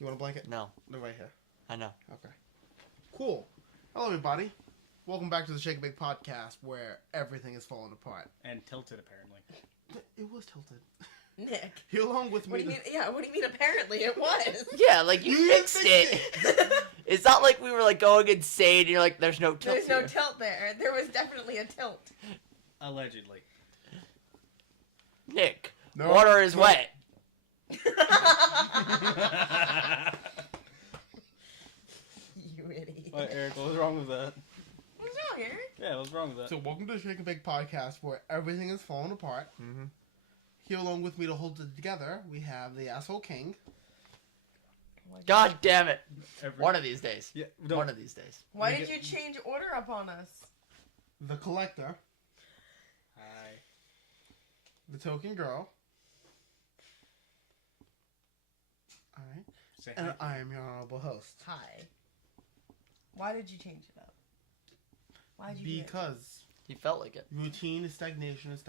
You want a blanket? No. They're right here. I know. Okay. Cool. Hello, everybody. Welcome back to the Shake and Bake podcast, where everything is falling apart. And tilted, apparently. It was tilted. Nick. You're along with me. What do you mean? Yeah, what do you mean apparently it was? Yeah, like you fixed it. It's not like we were like going insane and you're like, there's no tilt There's no here. tilt there. There was definitely a tilt. Allegedly. Nick, No, water is no. wet. You idiot. What, Eric, what was wrong with that? What's wrong, Eric? Yeah, what was wrong with that? So, welcome to the Shake and Bake podcast, where everything is falling apart. Mm-hmm. Here, along with me to hold it together, we have the Asshole King. God damn it. Every... One of these days. Yeah, One of these days. Why We did get- you change order up on us? The Collector. Hi. The Token Girl. Alright. Say And hi. I am your honorable host. Hi. Why did you change it up? Why did you do it? Because He felt like it. routine is stagnation, and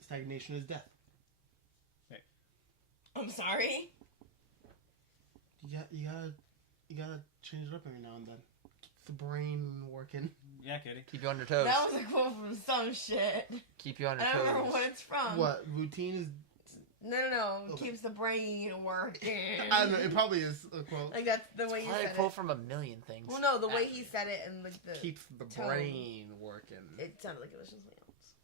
stagnation is death. I'm sorry? You gotta change it up every now and then. Keep the brain working. Yeah, Kitty. Keep you on your toes. That was a quote from some shit. Keep you on your I don't remember toes. what it's from. What routine No. Okay. Keeps the brain working. is? I don't know. It probably is a quote. Like, that's the way It's you probably a said quote it. from a million things. Well, no, the way he said it and like the... Keeps the tone. brain working. It sounded like it was something else.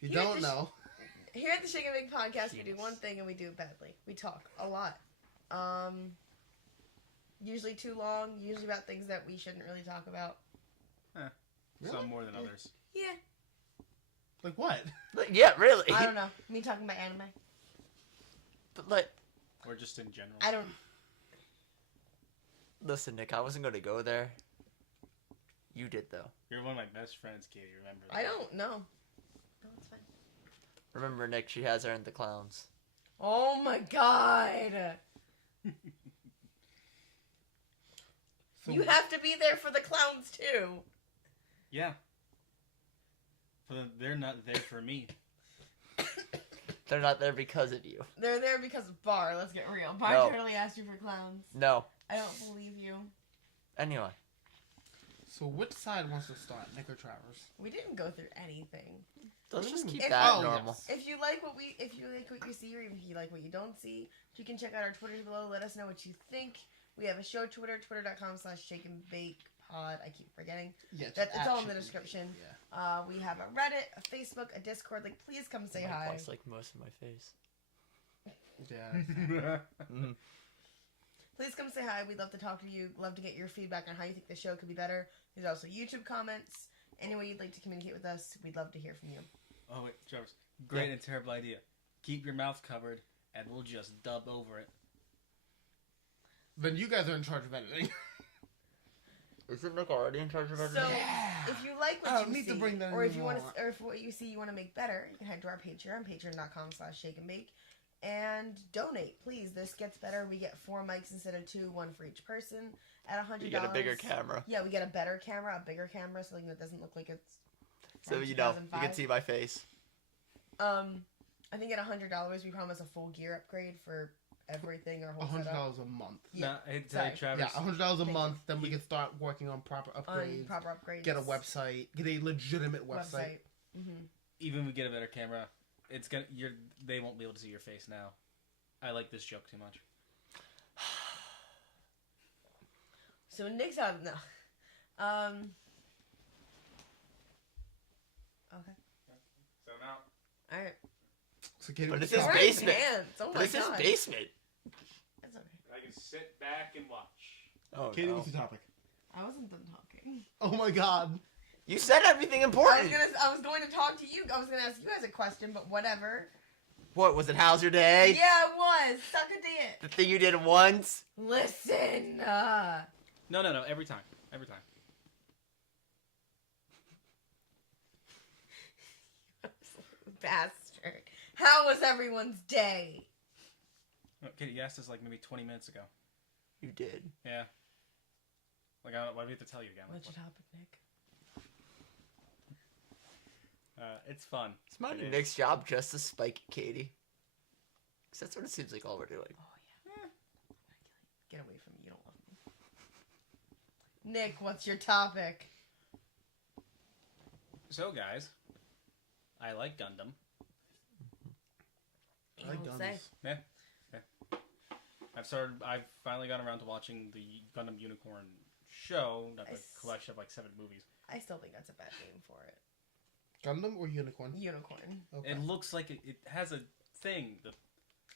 You Here don't at the know. Here at the Shake and Bake podcast, we do Genius. one thing and we do it badly. We talk a lot. Usually too long, usually about things that we shouldn't really talk about. Really? Some more than others. Yeah, Like what? Like, yeah, really. I don't know. Me talking about anime. But like, Or just in general. I don't... listen, Nick, I wasn't going to go there. You did, though. You're one of my best friends, Kitty. Remember that. I don't know. No, it's fine. Remember, Nick, she has her in the clowns. Oh my god! So, You have to be there for the clowns too. Yeah. They're not there for me. They're not there because of you. They're there because of Bar, let's get real. Bar No. totally asked you for clowns. No. I don't believe you. Anyway. so which side wants to start, Nick or Travers? We didn't go through anything. Let's just keep If- that Oh, normal. yes. If you like what you see, or if you like what you don't see, you can check out our Twitters below. Let us know what you think. We have a show Twitter, twitter.com/shakeandbakepod. I keep forgetting. Yeah, It's all in the description. Yeah. We have a Reddit, a Facebook, a Discord. Like, please come say My hi. voice, like most of my face. Yeah. Please come say hi. We'd love to talk to you. Love to get your feedback on how you think the show could be better. There's also YouTube comments. Any way you'd like to communicate with us, we'd love to hear from you. Oh, wait, Travis. Great Yeah. and terrible idea. Keep your mouth covered, and we'll just dub over it. Then you guys are in charge of editing. Isn't Nick already in charge of So, everything? if you like I what don't you need see, to bring that or if you want anymore. to, or if what you see you want to make better, you can head to our Patreon, patreon.com/shakeandbake, and donate, please. This gets better. We get 4 mics instead of 2, 1 for each person. At $100, You get a bigger camera. Yeah, we get a better camera, a bigger camera, something that doesn't look like it's. So from you know, you 2005. can see my face. I think at $100 we promise a full gear upgrade for everything, our whole $100 setup. a month. Yeah. Now, I hate to tell you, Sorry. Travis. Yeah, $100 a Thank month. Then we can start working on proper On upgrades. proper upgrades. Get a website. Get a legitimate website. Mm-hmm. Even if we get a better camera, they won't be able to see your face now. I like this joke too much. So Nick's out. No. Okay. So now, All right. So Katie, But what's it's his the We're topic? in basement. pants. Oh my But it's his god. basement. That's okay. I can sit back and watch. Oh, Katie, no. what's the topic? I wasn't done talking. Oh my god. You said everything I important. was going to talk to you. I was gonna ask you guys a question, but whatever. What was it? How's your day? Yeah, it was. Suck a dick. The thing you did once? Listen. No. Every time. Every time. Bastard. How was everyone's day? Oh, Kitty, you asked us like maybe 20 minutes ago. You did. Yeah. Like, why do we have to tell you again? Like, What's your topic, Nick? it's fun. It's my It is. Nick's job just to spike Katie. 'Cause that's what it seems like all we're doing. Oh Nick, what's your topic? So, guys, I like Gundam. I like Don't guns. say. I've finally gotten around to watching the Gundam Unicorn show. That's a collection of like 7 movies. I still think that's a bad name for it. Gundam or Unicorn? Unicorn. Okay. It looks like it has a thing.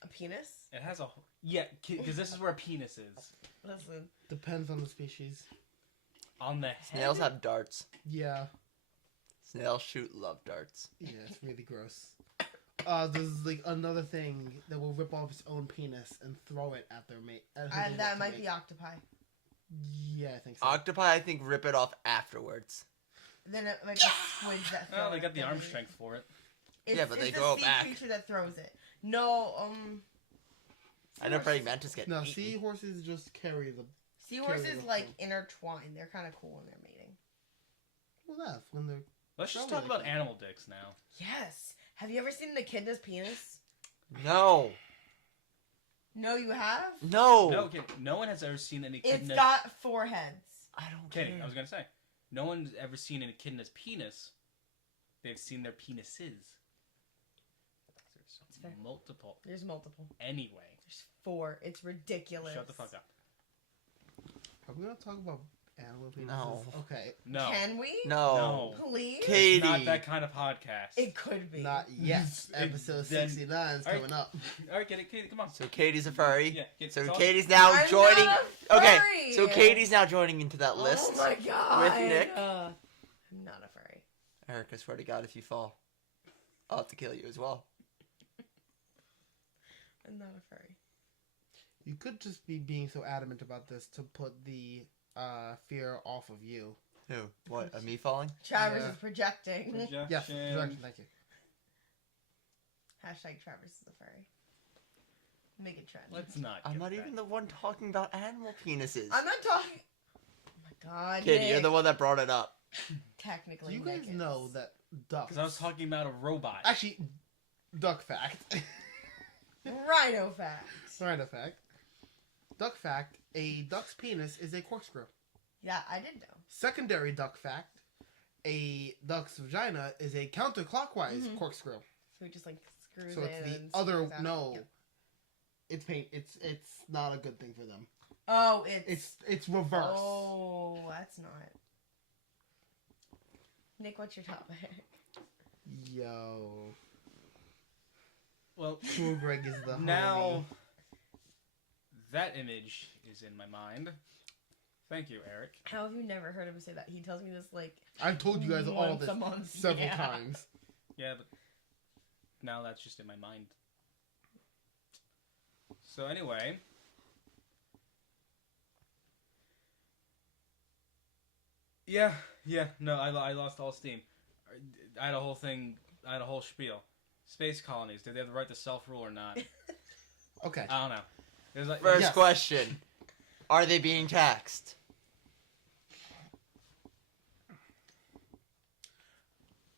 A penis? It has a... Yeah, because this is where a penis is. Listen. Depends on the species. On the head? Snails have darts. Yeah. Snails shoot love darts. Yeah, it's really gross. There's like another thing that will rip off its own penis and throw it at their mate. And that might be octopi. Yeah, I think so. Octopi, I think, rip it off afterwards. Then it might be squids that throw Well, they it got the at arm their strength for it. It's, Yeah, but they it's grow a sea back. creature that throws it. No, I know praying mantis get No, eaten. seahorses just carry the. seahorses Carry the like thing. intertwine. They're kind of cool when they're mating. Well, that's when they're. Let's just Probably talk like about animal dicks now. Yes. Have you ever seen an echidna's penis? No. No, you have? No. No, okay, no one has ever seen an It's echidna... got 4 heads. I don't Kidding, care. I was gonna say. No one's ever seen an echidna's penis. They've seen their penises. It's There's fair. multiple. There's multiple. Anyway. There's 4. It's ridiculous. Shut the fuck up. Are we gonna talk about animal penises? No. Okay. No. Can we? No. No. Please? Katie. It's not that kind of podcast. It could be. Not yet. It- Episode then- 69 is Alright. coming up. Alright, get it, Katie, come on. So Katie's a furry. Yeah, get So talk. Katie's now I'm joining. not a Okay. furry. So Katie's now joining into that list. Oh my god. with Nick. I'm not a furry. Eric, I swear to God, if you fall, I'll have to kill you as well. I'm not a furry. You could just be being so adamant about this to put the fear off of you. Who? What? Of me falling? Travis Yeah. is projecting. Projection. Yes, projection, thank you. Hashtag Travis is a furry. Make it trend. Let's not. I'm get not that. even the one talking about animal penises. I'm not talking. Oh my god. Katie, Nick. you're the one that brought it up. Do Technically, you guys Nick know is. that ducks... Because I was talking about a robot. Actually, duck fact. Rhino fact. Rhino fact. Duck fact, a duck's penis is a corkscrew. Yeah, I did know. Secondary duck fact, a duck's vagina is a counterclockwise Mhm. corkscrew. So we just like screws So in it's the and other screws out. no. Yep. It's pain. It's not a good thing for them. Oh, It's reverse. Oh, that's not. Nick, what's your topic? Yo, Well, poor Greg is the now that image is in my mind. Thank you, Eric. How have you never heard him say that? He tells me this like homie. I've told you guys all once this a month. several Yeah. times. Yeah, but now that's just in my mind. So anyway, yeah, no, I lost all steam. I had a whole thing, I had a whole spiel. Space colonies, did they have the right to self-rule or not? Okay. I don't know. It was like, First Yes. question. Are they being taxed?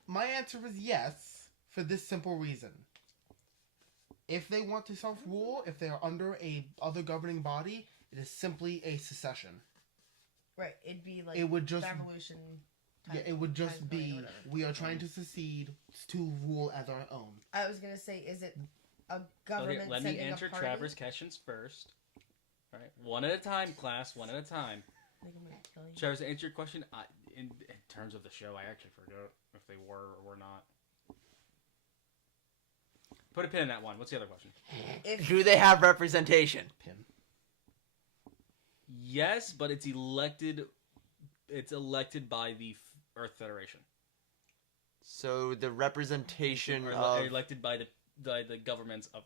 My answer is yes, for this simple reason. If they want to self-rule, if they are under a other governing body, it is simply a secession. Right, it'd be like It would just revolution. Yeah, it would just time point or be whatever. we are trying to secede to rule as our own. I was gonna say, is it a government let me sending answer a party? Travers' questions first. All right, one at a time, class, one at a time. Like, I'm gonna kill you. Travers, to answer your question, in terms of the show, I actually forgot if they were or were not. Put a pin in that one. What's the other question? If Do they have representation? Pin. Yes, but it's elected. It's elected by the Earth Federation. So the representation Or of... elected by the government of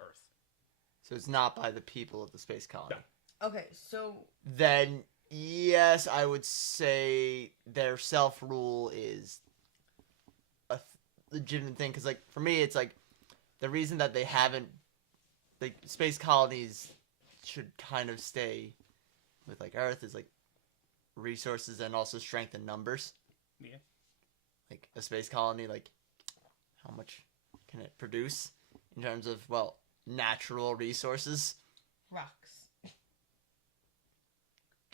Earth. So it's not by the people of the space colony. No. okay, so Then, yes, I would say their self-rule is a legitimate thing. Because, like, for me, it's like, the reason that they haven't... Like, space colonies should kind of stay with, like, Earth is, like, resources and also strength in numbers. Yeah. Like, a space colony, like, how much can it produce in terms of, well, natural resources? rocks.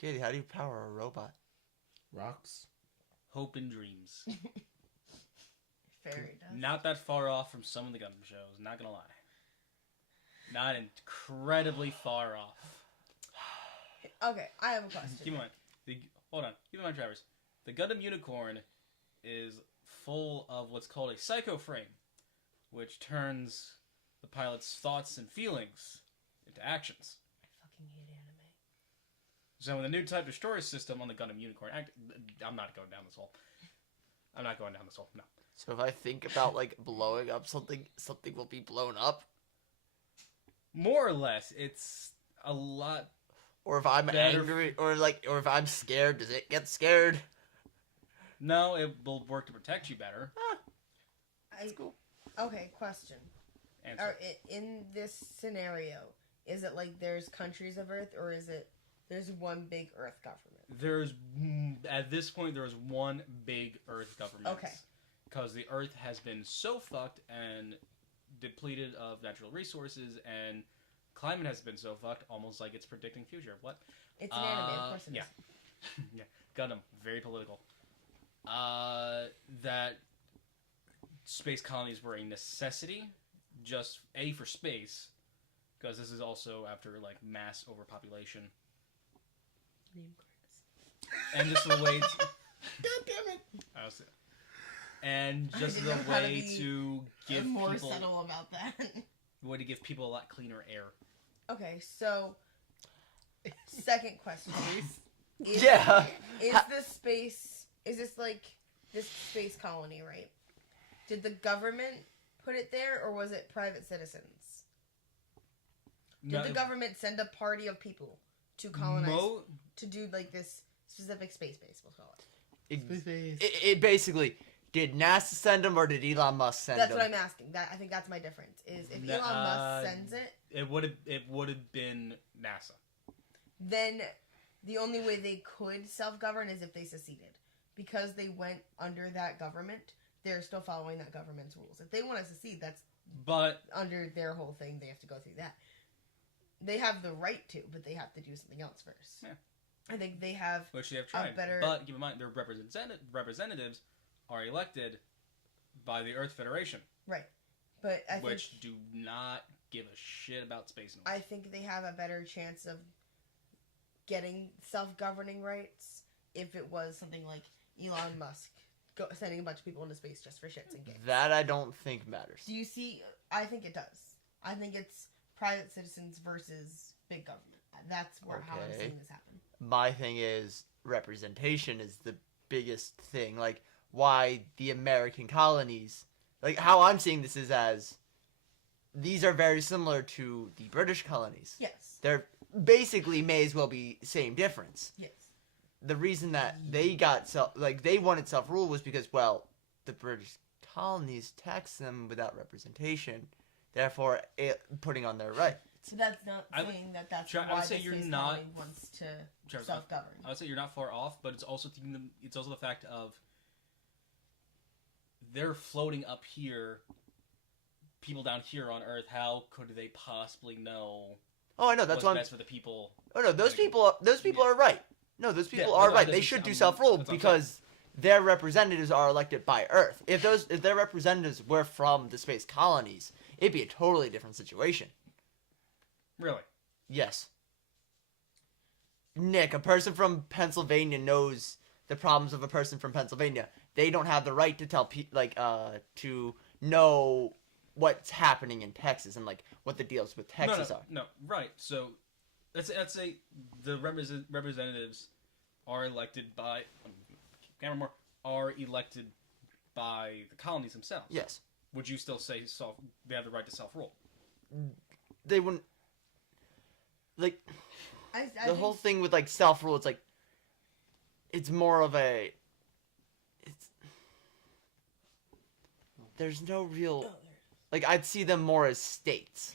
Katie, how do you power a robot? Rocks. Hope and dreams. Fairy dust. Not that far off from some of the Gundam shows, not gonna lie. Not incredibly far off. Okay, I have a question. Keep in mind, hold on. Keep in mind, Travers. The Gundam Unicorn is full of what's called a psycho frame, which turns the pilot's thoughts and feelings into actions. I fucking hate anime. So with the new Type Destroyer system on the Gundam Unicorn, I'm not going down this hole. I'm not going down this hole. No. So if I think about like blowing up something, something will be blown up. More or less, it's a lot. Or if I'm Better- angry, or if I'm scared, does it get scared? No, it will work to protect you better. That's cool. Okay, question. Answer. In this scenario, is it like there's countries of Earth, or is it there's one big Earth government? At this point, there is one big Earth government. Okay. Because the Earth has been so fucked and depleted of natural resources, and climate has been so fucked, almost like it's predicting future. What? It's an anime, of course it is. yeah. Yeah, Gundam, very political. That space colonies were a necessity, just for space, because this is also after like mass overpopulation, and just a way to, God damn it! and just I as didn't a know how to way be to give more people subtle about that. a way to give people a lot cleaner air. Okay, so second question. Is, Yeah. Is this like this space colony, right? Did the government put it there, or was it private citizens? Did the government send a party of people to colonize, to do like this specific space base, we'll call it? It basically, did NASA send them or did Elon Musk send That's them? what I'm asking. I think that's my difference. Is if Elon Musk sends it, It would have been NASA. then the only way they could self-govern is if they seceded. Because they went under that government, they're still following that government's rules. If they want to secede, that's But under their whole thing. They have to go through that. They have the right to, but they have to do something else first. Yeah. I think they have... which they have tried. better- But keep in mind, their representatives are elected by the Earth Federation, Right. But I which think... do not give a shit about space. I think they have a better chance of getting self-governing rights if it was something like Elon Musk sending a bunch of people into space just for shits and gigs. That I don't think matters. Do you see? I think it does. I think it's private citizens versus big government. That's how I'm Okay. seeing this happen. My thing is representation is the biggest thing. Like why the American colonies, like how I'm seeing this is as these are very similar to the British colonies. Yes. They're basically may as well be same difference. Yes. The reason that they got they wanted self-rule was because, well, the British colonies taxed them without representation, therefore putting on their right. So that's not I would- saying that that's Tra- I why would say the you're space not- colony wants to Travis, self-govern. I would say you're not far off, but it's also the fact of they're floating up here. People down here on Earth, how could they possibly know Oh, I know. That's what's why. best for the people? Oh no, those like- people are right. No, those people Yeah, are no, right. that's They just- should do I'm- self-rule that's what I'm because their representatives are elected by Earth. If their representatives were from the space colonies, it'd be a totally different situation. Really? Yes. Nick, a person from Pennsylvania knows the problems of a person from Pennsylvania. They don't have the right to tell to know what's happening in Texas and like what the deals with Texas are. No, right. So let's say the representatives are elected by are elected by the colonies themselves. Yes. Would you still say they have the right to self-rule? They wouldn't like I the think whole thing with like self-rule. It's like it's more of a there's no real like I'd see them more as states.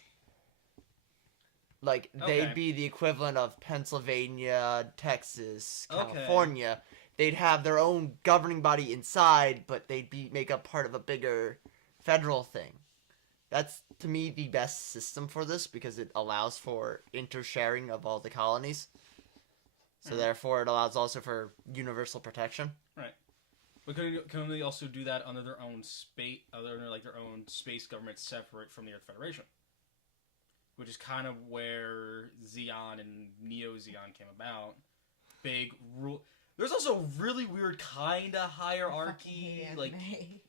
Like Okay. they'd be the equivalent of Pennsylvania, Texas, Okay. California. They'd have their own governing body inside, but they'd make up part of a bigger federal thing. That's to me the best system for this because it allows for intersharing of all the colonies. So therefore, it allows also for universal protection. But can they also do that under their own space, under like their own space government separate from the Earth Federation? Which is kind of where Xeon and Neo Xeon came about. Big rule. There's also really weird kind of hierarchy, Fucking like anime.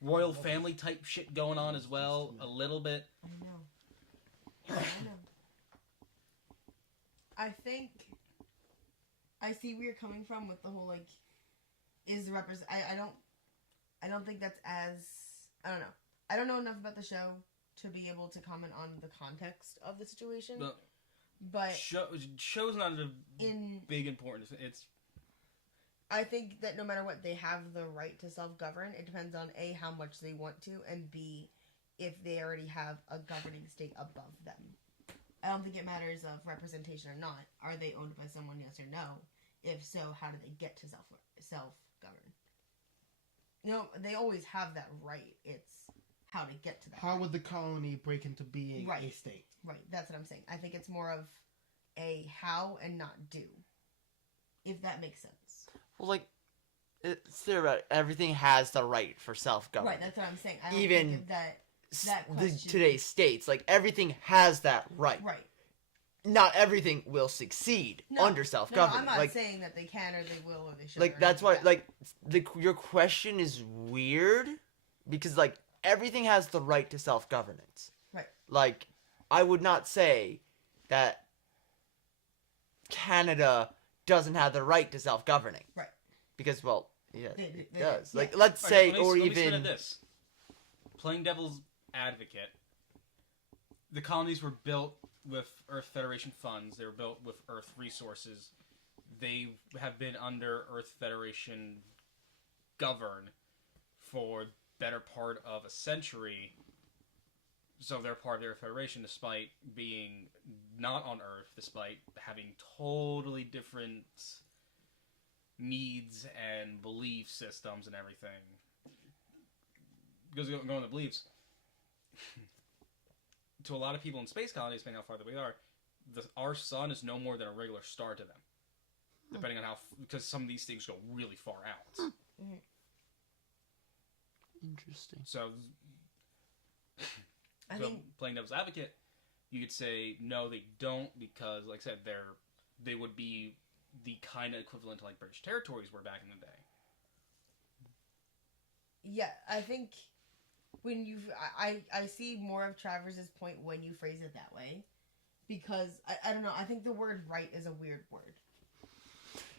royal family type shit going on as well, a little bit. I know. I think I see where you're coming from with the whole like is the represent. I don't think that's as I don't know. I don't know enough about the show to be able to comment on the context of the situation. But Show's not a in big importance. It's I think that no matter what, they have the right to self-govern. It depends on A, how much they want to, and B, if they already have a governing state above them. I don't think it matters of representation or not. Are they owned by someone, yes or no? If so, how do they get to self-govern? You know, they always have that right. It's how to get to that. How would the colony break into being a state? Right, that's what I'm saying. I think it's more of a how and not do. If that makes sense. Well, like, it's theoretic. Everything has the right for self-government. Right, that's what I'm saying. I don't Even think that question... today's states, like, everything has that right. Right. Not everything will succeed under self-government. No, I'm not like, saying that they can or they will or they should. like, that's why, like, your question is weird because, like, everything has the right to self-governance. Right. Like, I would not say that Canada doesn't have the right to self-governing. Right. Because, well, yeah, it does. Yeah. Like, let's say, let or me even... spin it this. Playing devil's advocate, the colonies were built with Earth Federation funds. They were built with Earth resources. They have been under Earth Federation govern for better part of a century. So they're part of the Earth Federation despite being not on Earth, despite having totally different needs and belief systems and everything. Because going on the beliefs, to a lot of people in space colonies, depending on how far away we are, our sun is no more than a regular star to them. Depending on how... Because some of these things go really far out. Interesting. So... I So, think playing devil's advocate, you could say no, they don't, because, like I said, they would be the kind of equivalent to like British territories were back in the day. yeah, I think when I see more of Travers's point when you phrase it that way, because I don't know. I think the word right is a weird word.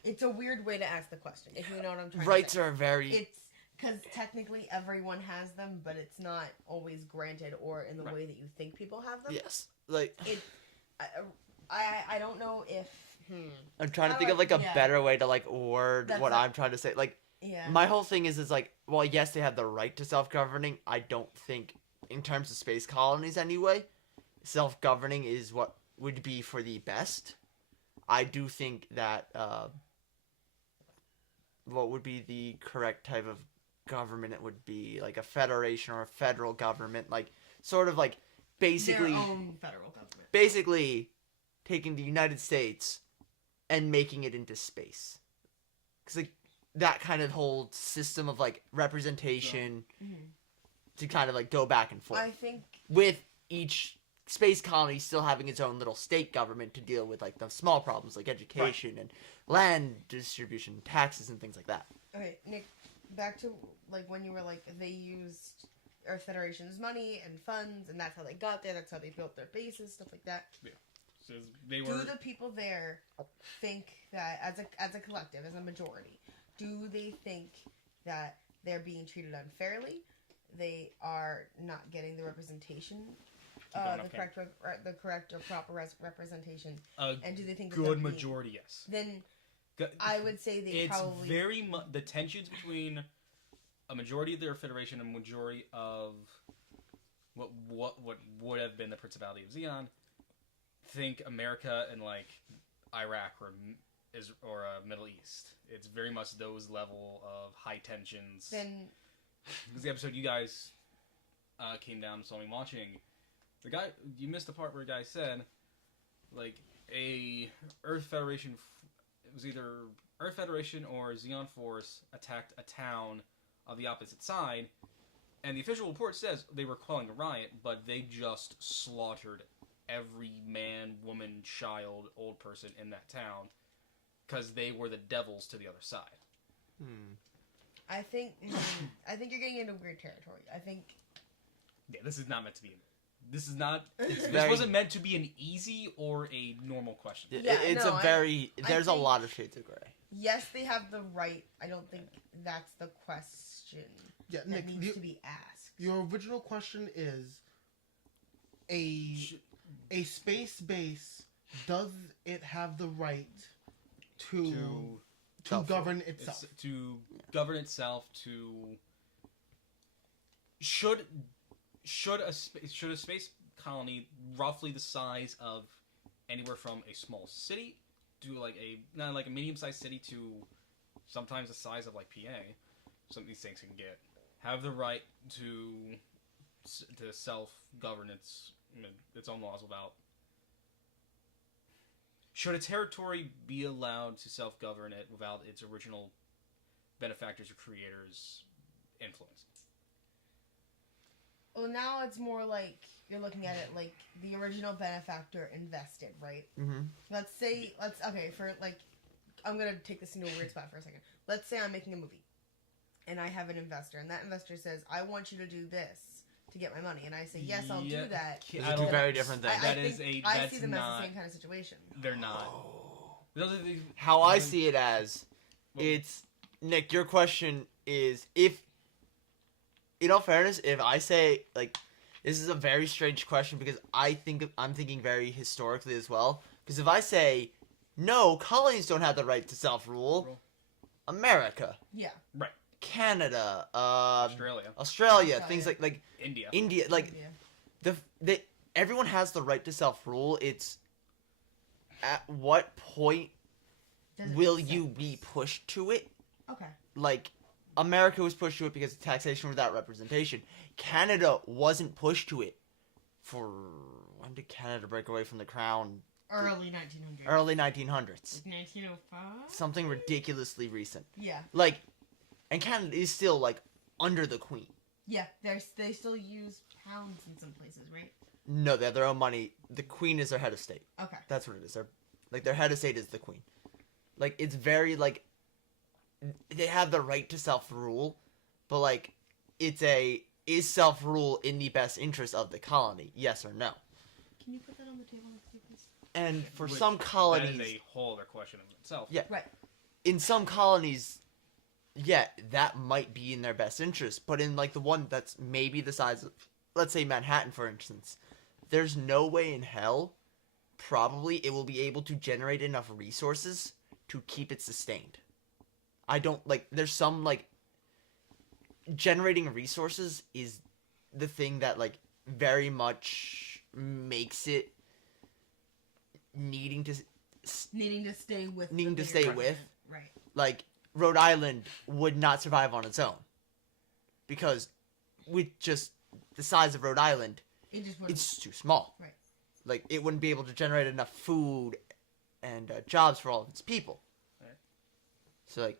It's a weird way to ask the question. If you know what I'm trying Rights to say. are very... It's because technically everyone has them, but it's not always granted or in the way that you think people have them. Yes. Like... I don't know if... I'm trying to think of, like, a better way to, like, word what I'm trying to say. Like, yeah. my whole thing is, like, well, yes, they have the right to self-governing. I don't think, in terms of space colonies anyway, self-governing is what would be for the best. I do think that, what would be the correct type of government it would be, like a federation or a federal government, like, sort of, like, basically... Their own federal government. Basically, taking the United States and making it into space. Because, like, that kind of whole system of, like, representation to kind of, like, go back and forth. I think... With each space colony still having its own little state government to deal with, like, the small problems, like education and land distribution, taxes, and things like that. Okay, Nick, back to, like, when you were, like, they used Earth Federation's money and funds, and that's how they got there, that's how they built their bases, stuff like that. Yeah. So they were... Do the people there think that, as a collective, as a majority, do they think that they're being treated unfairly? They are not getting the representation, the correct or proper representation, and do they think that good majority? Yes. Then I would say they probably... It's very much the tensions between a majority of their federation and a majority of what would have been the Principality of Xeon. Think America and like Iraq or Middle East. It's very much those level of high tensions. Then, because the episode you guys came down and saw me watching, the guy, you missed the part where a guy said, like, a Earth Federation was either Earth Federation or Xeon Force attacked a town of the opposite side, and the official report says they were quelling a riot, but they just slaughtered every man, woman, child, old person in that town because they were the devils to the other side. I think you're getting into weird territory. I think Yeah, this is not meant to be. This is not. It's This very- wasn't meant to be an easy or a normal question. Yeah, It's no, a very. I There's a think- lot of shades of gray. yes, they have the right. I don't think that's the question Yeah, that Nick, needs to be asked. your original question is a space base, does it have the right to govern itself? To govern itself. Should a space colony roughly the size of anywhere from a small city to like a medium-sized city to sometimes the size of like PA, some of these things can get, have the right to self-govern its own laws without. Should a territory be allowed to self-govern it without its original benefactors or creators' influence? Well, now it's more like you're looking at it like the original benefactor invested, right? Mm-hmm. I'm gonna take this into a weird spot for a second. Let's say I'm making a movie, and I have an investor, and that investor says, "I want you to do this to get my money," and I say, "Yes, I'll do that." Those I are two don't- very different things. That I is think- a- I that's see them as not- the same kind of situation. They're not. Those are the, How I see it as, it's Nick. Your question is if, in all fairness, if I say like, this is a very strange question because I'm thinking very historically as well. Because if I say, no, colonies don't have the right to self-rule, America, Yeah. Canada, Australia, Australia, things Australia. like India. India, like Yeah. everyone has the right to self-rule. It's at what point Does it will make you sense? be pushed to it? Okay. Like, America was pushed to it because of taxation without representation. Canada wasn't pushed to it for... When did Canada break away from the crown? Early 1900s. Early 1900s. 1905. Something ridiculously recent. Yeah. Like, and Canada is still, like, under the Queen. Yeah. They still use pounds in some places, right? No, they have their own money. The Queen is their head of state. Okay. That's what it is. Their head of state is the Queen. Like, it's very, like... They have the right to self-rule, but, like, is self-rule in the best interest of the colony? Yes or no? Can you put that on the table next to you, please? And for Which- some colonies... That is a whole other question in itself. Yeah. Right. In some colonies, yeah, that might be in their best interest. But in, like, the one that's maybe the size of... Let's say Manhattan, for instance. There's no way in hell, probably, it will be able to generate enough resources to keep it sustained. I don't, like, there's some, like... Generating resources is the thing that, like, very much makes it needing to Needing to stay with. the Needing to bigger stay government. with. Right. like Rhode Island would not survive on its own because with just the size of Rhode Island, It just wouldn't. it's too small. Right. Like it wouldn't be able to generate enough food and jobs for all of its people. Right. So like,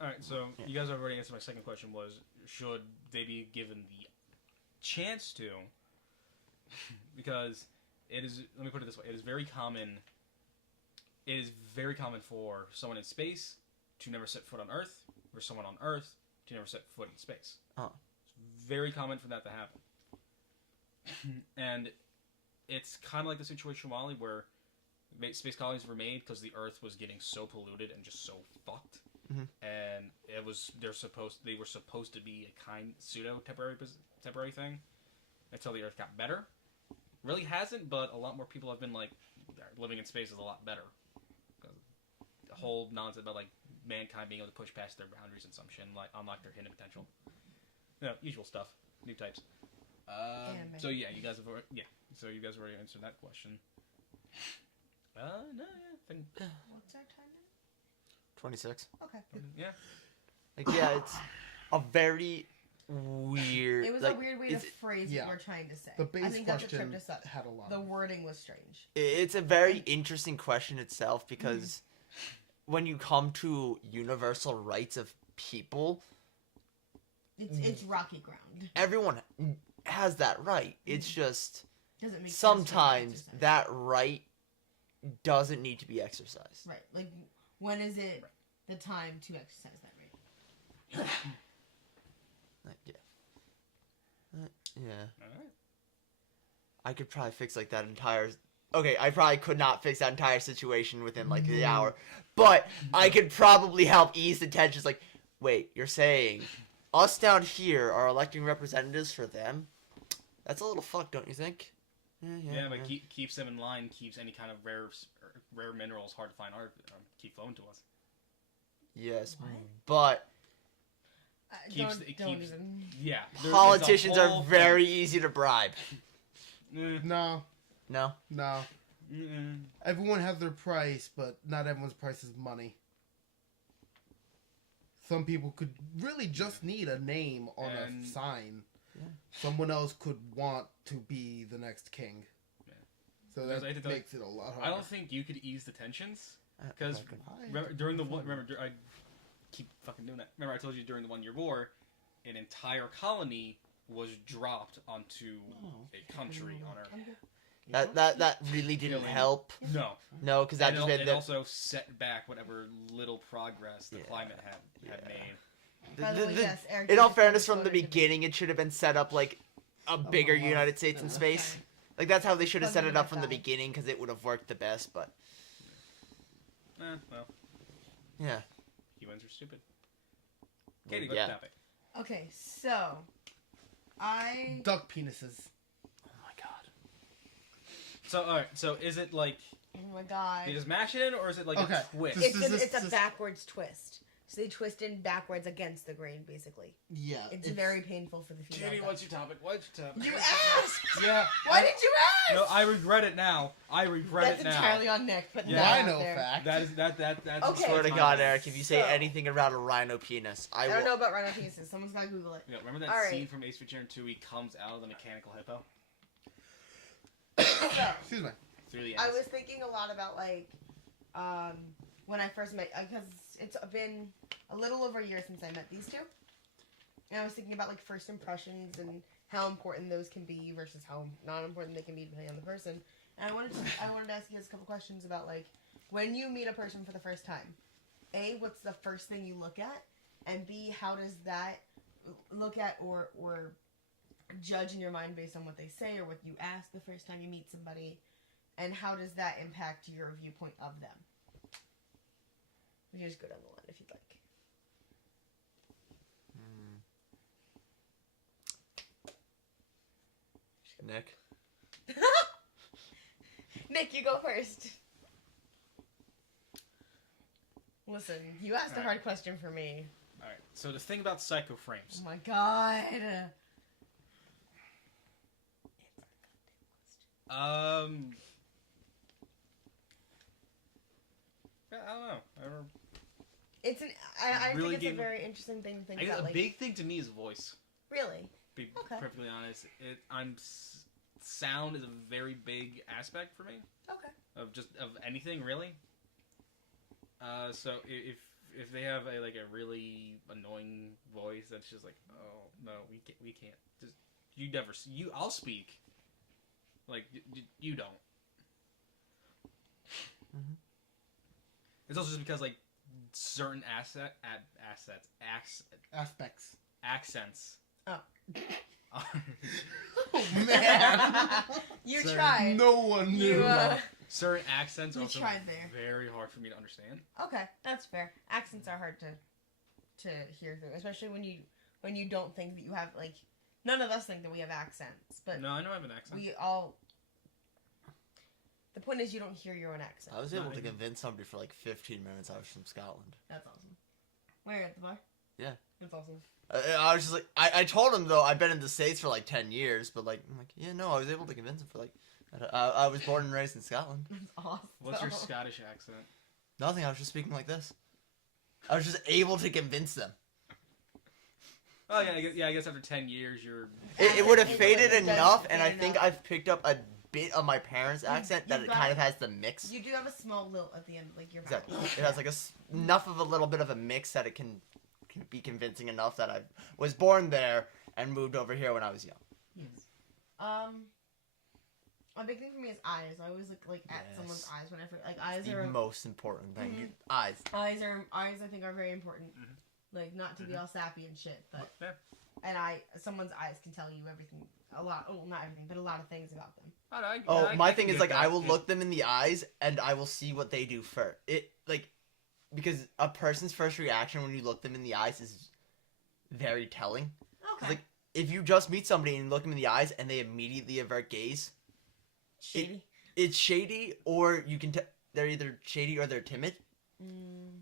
All right, so Yeah. you guys have already answered my second question was, should they be given the chance to? Because it is, let me put it this way, it is very common for someone in space to never set foot on Earth, or someone on Earth to never set foot in space. Oh. It's very common for that to happen. And it's kind of like the situation in Wall-E where space colonies were made because the Earth was getting so polluted and just so fucked. Mhm. And they were supposed to be a kind pseudo temporary thing until the Earth got better. Really hasn't, but a lot more people have been like, living in space is a lot better. The whole nonsense about like mankind being able to push past their boundaries and some shit, and like unlock their hidden potential. You know, usual stuff, new types. So yeah, you guys have already answered that question. No, yeah, I think, What's our time 26. now? Okay. yeah. Like yeah, it's a very weird. It was like, a weird way to it's- phrase yeah. what you're trying to say. The I base think that's what question tripped us up. had a lot. The of... wording was strange. It's a very interesting question itself because when you come to universal rights of people, It's rocky ground. everyone has that right. It's just Doesn't make sense for sometimes exercise. that right doesn't need to be exercised. Right. Like, when is it the time to exercise that right? Yeah. Yeah. Alright. I could probably fix like that entire. Okay, I probably could not fix that entire situation within like the hour, but I could probably help ease the tensions. Like, wait, you're saying us down here are electing representatives for them? That's a little fucked, don't you think? Yeah, but keeps them in line, keeps any kind of rare minerals hard to find, keep flowing to us. Yes, What? but Keeps- Don't it keeps- even. Yeah. politicians are very easy to bribe. No, No? no. Everyone has their price, but not everyone's price is money. Some people could really just need a name on And- a sign. Yeah. Someone else could want to be the next king. Yeah. So Because that I did that- makes it a lot harder. I don't think you could ease the tensions. Because I- during the one, remember, I keep fucking doing that. Remember, I told you during the 1 Year War, an entire colony was dropped onto Oh. a country on Earth. That really didn't Killing- help. No, No, because that and just it, made it the, also set back whatever little progress the Yeah. climate had Yeah. made. By the way, yes, Eric, in you all just fairness, said from the voted to be- beginning, it should have been set up like a bigger wow. United States in Yeah. space. Like that's how they should have set it up from the 105. beginning, because it would have worked the best. But Well, yeah, humans are stupid. Katie, go yeah. topic. Okay, so I Duck penises. Oh my god. So, alright, so is it like, oh my god, they just mash it in, or is it like Okay. a twist? This- it's a this- backwards twist. So they twist in backwards against the grain, basically. Yeah. It's very painful for the female. Katie, duck. what's your topic? What's your topic? You asked. Yeah. Why did you ask? No, I regret it now. I regret That's it now. entirely on Nick. But Yeah. that out Rhino there. fact. That is that's. Okay. Swear to time. God, Eric, if you say So- anything around a rhino penis, I I will. don't know about rhino penises. Someone's gotta Google it. Yeah, remember that All right. scene from Ace Ventura 2? He comes out of the mechanical hippo So Excuse me. through the I ass. was thinking a lot about like, when I first met, because it's been a little over a year since I met these two, and I was thinking about like first impressions and how important those can be versus how not important they can be depending on the person. And I wanted to ask you guys a couple questions about like when you meet a person for the first time. A, what's the first thing you look at, and B, how does that look at or judge in your mind based on what they say or what you ask the first time you meet somebody, and how does that impact your viewpoint of them? We can just go down the line if you'd like. Nick. Nick, you go first. Listen, you asked a Alright. hard question for me. Alright, so the thing about psycho frames. Oh my god. Yeah, I don't know. It's an. I Really think it's a gave- very interesting thing to think I guess about. a Like, big thing to me is voice. really? Be Okay. perfectly honest, sound is a very big aspect for me Okay. of anything really. So if they have a really annoying voice that's just like, oh no, we can't just I'll speak like you don't. Mhm. It's also just because like certain Aspects. accents. Oh. Oh man. You Sorry. tried. No one knew. You, Certain accents are You also tried there. very hard for me to understand. Okay, that's fair. Accents are hard to hear through, especially when you don't think that you have like. None of us think that we have accents, but No, I know I have an accent. we all. The point is, you don't hear your own accent. I was No, able I to didn't. convince somebody for like 15 minutes I was from Scotland. That's awesome. Where at the bar? Yeah. That's awesome. I was just like, I told him though I've been in the States for like 10 years, but like, I'm like, yeah, no, I was able to convince him for like, I was born and raised in Scotland. That's awesome. What's your Scottish accent? Nothing, I was just speaking like this. I was just able to convince them. Oh yeah, I guess after 10 years you're. It would have It faded does enough, fade and I think enough. I've picked up a bit of my parents' accent that you've it got kind of it. has the mix. You do have a small lilt at the end, like your Exactly. mouth. It has like enough of a little bit of a mix that it can be convincing enough that I was born there and moved over here when I was young. Yes. A big thing for me is eyes. I always look like at Yes. someone's eyes whenever like eyes The are most important thing. Mhm. Your eyes. eyes. I think are very important. Mhm. Like not to be all sappy and shit, but Yeah. and someone's eyes can tell you everything. A lot. Oh, not everything, but a lot of things about them. My thing can is get like that, I will yeah. look them in the eyes and I will see what they do first. It like because a person's first reaction when you look them in the eyes is very telling. Okay. Like if you just meet somebody and you look them in the eyes and they immediately avert gaze, Shady. it's shady, or you can they're either shady or they're timid.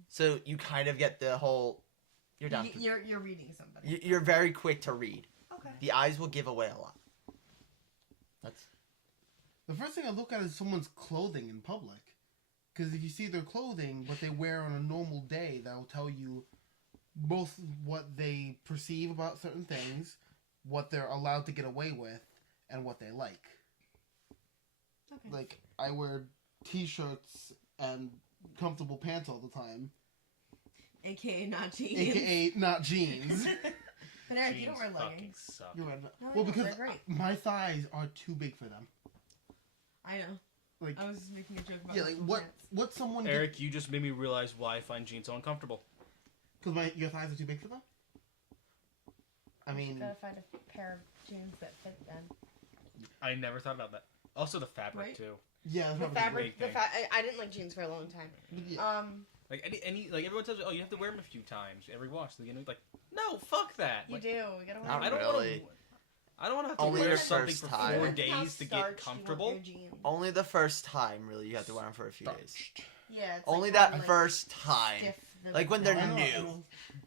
So you kind of get the whole you're down. You're reading somebody. You're very quick to read. Okay. The eyes will give away a lot. That's The first thing I look at is someone's clothing in public. Because if you see their clothing, what they wear on a normal day, that will tell you both what they perceive about certain things, what they're allowed to get away with, and what they like. Okay. Like, I wear t-shirts and comfortable pants all the time, AKA not jeans. aka not jeans. But Eric, you Jeans don't wear fucking leggings. suck. You're right. No, Well, no, because they're great. my thighs are too big for them. I know. Like, I was just making a joke about yeah, like comfortable what pants. someone Eric, you just made me realize why I find jeans so uncomfortable. because your thighs are too big for them. I mean, Gotta find a pair of jeans that fit then. I never thought about that. Also, the fabric Right? too. yeah, that's The probably fabric, big thing. I didn't like jeans for a long time. Yeah. Like any like everyone tells you, oh, you have to wear them a few times every wash. So you know, like, no, fuck that. You Like, do. You gotta wear Not I don't really. want to. I don't want to have to Only wear your something first for time. 4 Depends how days to starched get you want comfortable. your jeans. only the first time, really. You have to wear them for a few days. Yeah. It's Only like that having, like, first time. stiff the- Like when they're I know, I new. know.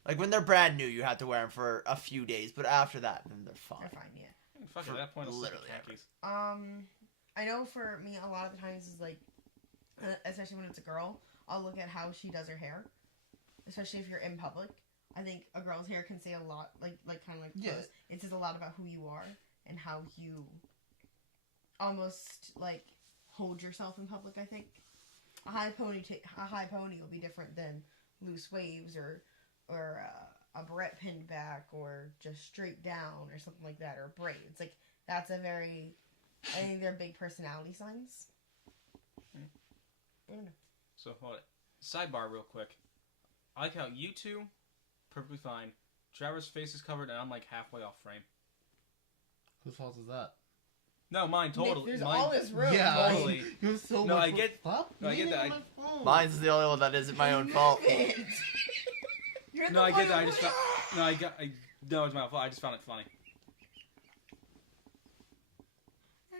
Like when they're brand new, you have to wear them for a few days. But after that, then they're fine. They're fine. Yeah. Fuck it, For at that point, I'll stick literally with khakis. I know for me, a lot of the times is like, especially when it's a girl, I'll look at how she does her hair, especially if you're in public. I think a girl's hair can say a lot, like kind of like Yeah. clothes. It says a lot about who you are and how you almost like hold yourself in public. I think a high pony will be different than loose waves or a barrette pinned back or just straight down or something like that, or braids. Like that's a very, I think they're big personality signs. I don't know. So hold it. Sidebar, real quick. I like how you two, perfectly fine. Trevor's face is covered, and I'm like halfway off frame. Whose fault is that? No, mine totally. Nick, there's mine, all this room. Yeah, Totally. You have so No, much. I get- Stop no, I get leaning that. on my phone. Mine's the only one that isn't my own fault. You're No, the I one get that. I who just put found. it- No, it's my fault. I just found it funny.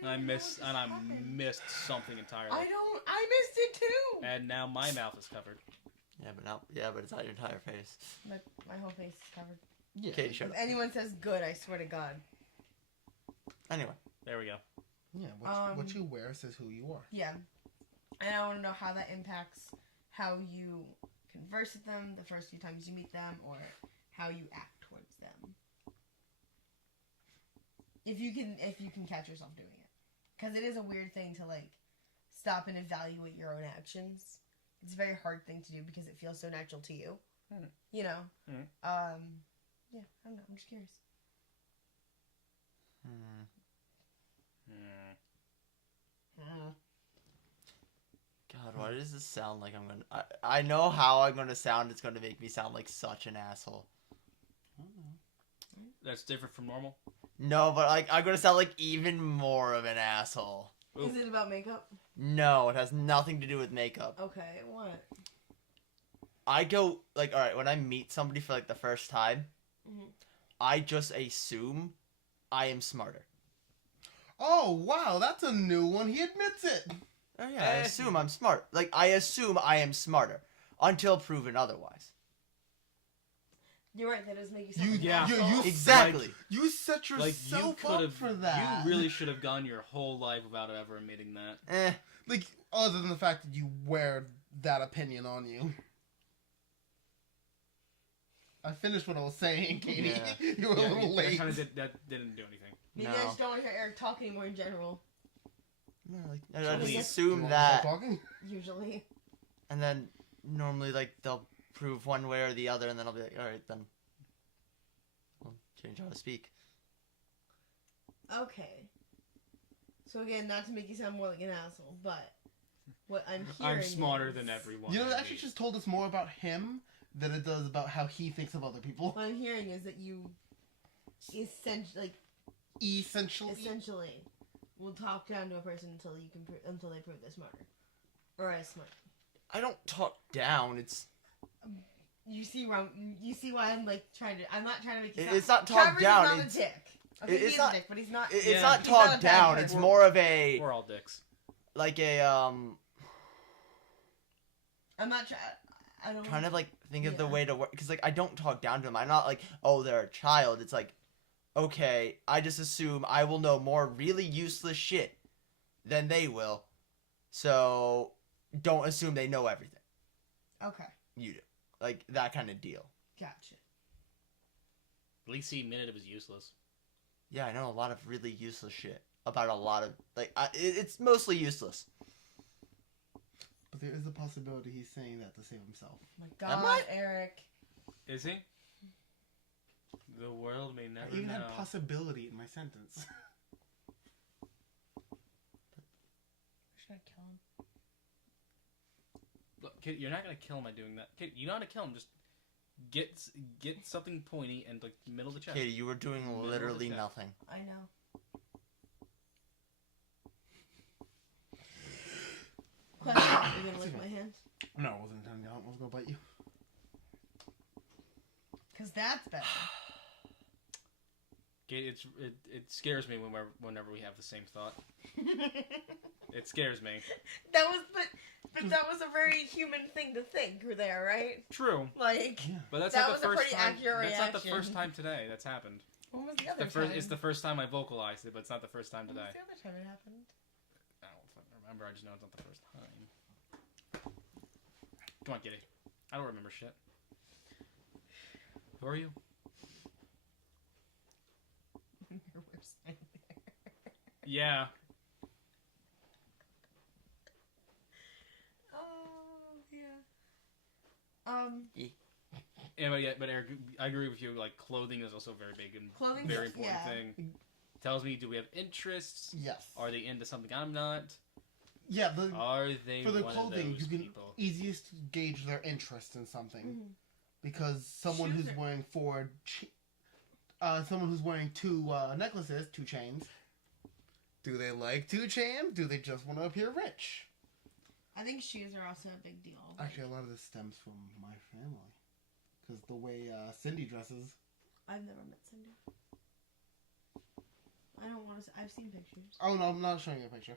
And I missed something entirely. I missed it too. And now my mouth is covered. But it's not your entire face. My whole face is covered. Yeah. Katie, shut If up. anyone says good, I swear to God. Anyway, There we go. Yeah. What you wear says who you are. Yeah. And I want to know how that impacts how you converse with them the first few times you meet them, or how you act towards them. If you can catch yourself doing it, because it is a weird thing to like stop and evaluate your own actions. It's a very hard thing to do because it feels so natural to you. Mhm. You know. Mhm. Yeah. I don't know. I'm just curious. God, why does this sound like I'm gonna? I know how I'm gonna sound. It's gonna make me sound like such an asshole. That's different from normal. No, but like I'm gonna sound like even more of an asshole. Ooh. Is it about makeup? No, it has nothing to do with makeup. Okay. What? I go like, all right, when I meet somebody for like the first time, Mhm. I just assume I am smarter. Oh wow, that's a new one. He admits it. Oh yeah, I assume I'm smart. Like I assume I am smarter until proven otherwise. You're right. That does make you sound You- like an yeah. asshole. you- Exactly. You set Like you yourself could up have. for that. You really should have gone your whole life without ever admitting that. Like, other than the fact that you wear that opinion on you. I finished what I was saying, Katie. Yeah. You were a little late. That didn't do anything. Maybe I No. just don't want to hear Eric talk anymore in general. No, like I So just we- assume Stop that, talking? Usually. and then normally like they'll prove one way or the other, and then I'll be like, all right, then I'll change how to speak. Okay. So again, not to make you sound more like an asshole, but what I'm hearing I'm smarter is- than everyone. You know, I that actually meet. just told us more about him than it does about how he thinks of other people. What I'm hearing is that you essentially will talk down to a person until you can until they prove they're smarter or as smart. I don't talk down. It's You see why I'm like trying to. I'm not trying to make you It- sound. it's not talk Trevor's down, Is not it's- a dick. Okay, it's he's not- a dick, but he's not. it's Yeah. not He's not talk a bad down. person. It's more of a We're all dicks. like a I'm not trying. I don't. trying to like think of the Yeah. way to work, because like I don't talk down to them. I'm not like, oh, they're a child. It's like, okay, I just assume I will know more really useless shit than they will, so don't assume they know everything. Okay, You do, like that kind of deal. gotcha. At least he admitted it was useless. Yeah, I know a lot of really useless shit about a lot of like it's mostly useless. But there is a possibility he's saying that to save himself. Oh my Am God, I? Eric. Is he? The world may never I even know. had possibility in my sentence. Should I kill him? Look, kid, you're not gonna kill him by doing that. Kid, you know how to kill him. Just get something pointy and like middle of the chest. Katie, you were doing Middle of the literally chest. nothing. I know. Question: Are you gonna lick my hand? No, I wasn't intending to. I was gonna bite you. Cause that's better. Kid, it scares me whenever we have the same thought. It scares me. That was, but that was a very human thing to think. There, right? True, Like, Yeah. but that's That not was the a first pretty time. accurate That's not the reaction. first time today that's happened. when was the other The first, time? it's the first time I vocalized it, but it's not the first time When today. was the other time it happened? I don't fucking remember. I just know it's not the first time. Come on, Kitty. I don't remember shit. Who are you? Your whip's right there. Yeah. Oh yeah. Yeah, but Eric, I agree with you. Like, clothing is also very big and Clothing's very just- important yeah. thing. Tells me, do we have interests? Yes. Are they into something I'm not? Yeah. The Are they for the one clothing, of those you can people? easiest gauge their interest in something Mhm. because someone Shoes who's are- wearing someone who's wearing two necklaces, 2 chains. Do they like 2 chains? Do they just want to appear rich? I think shoes are also a big deal. Actually, a lot of this stems from my family. Because the way Cindy dresses. I've never met Cindy. I don't want to. I've seen pictures. Oh, no, I'm not showing you a picture.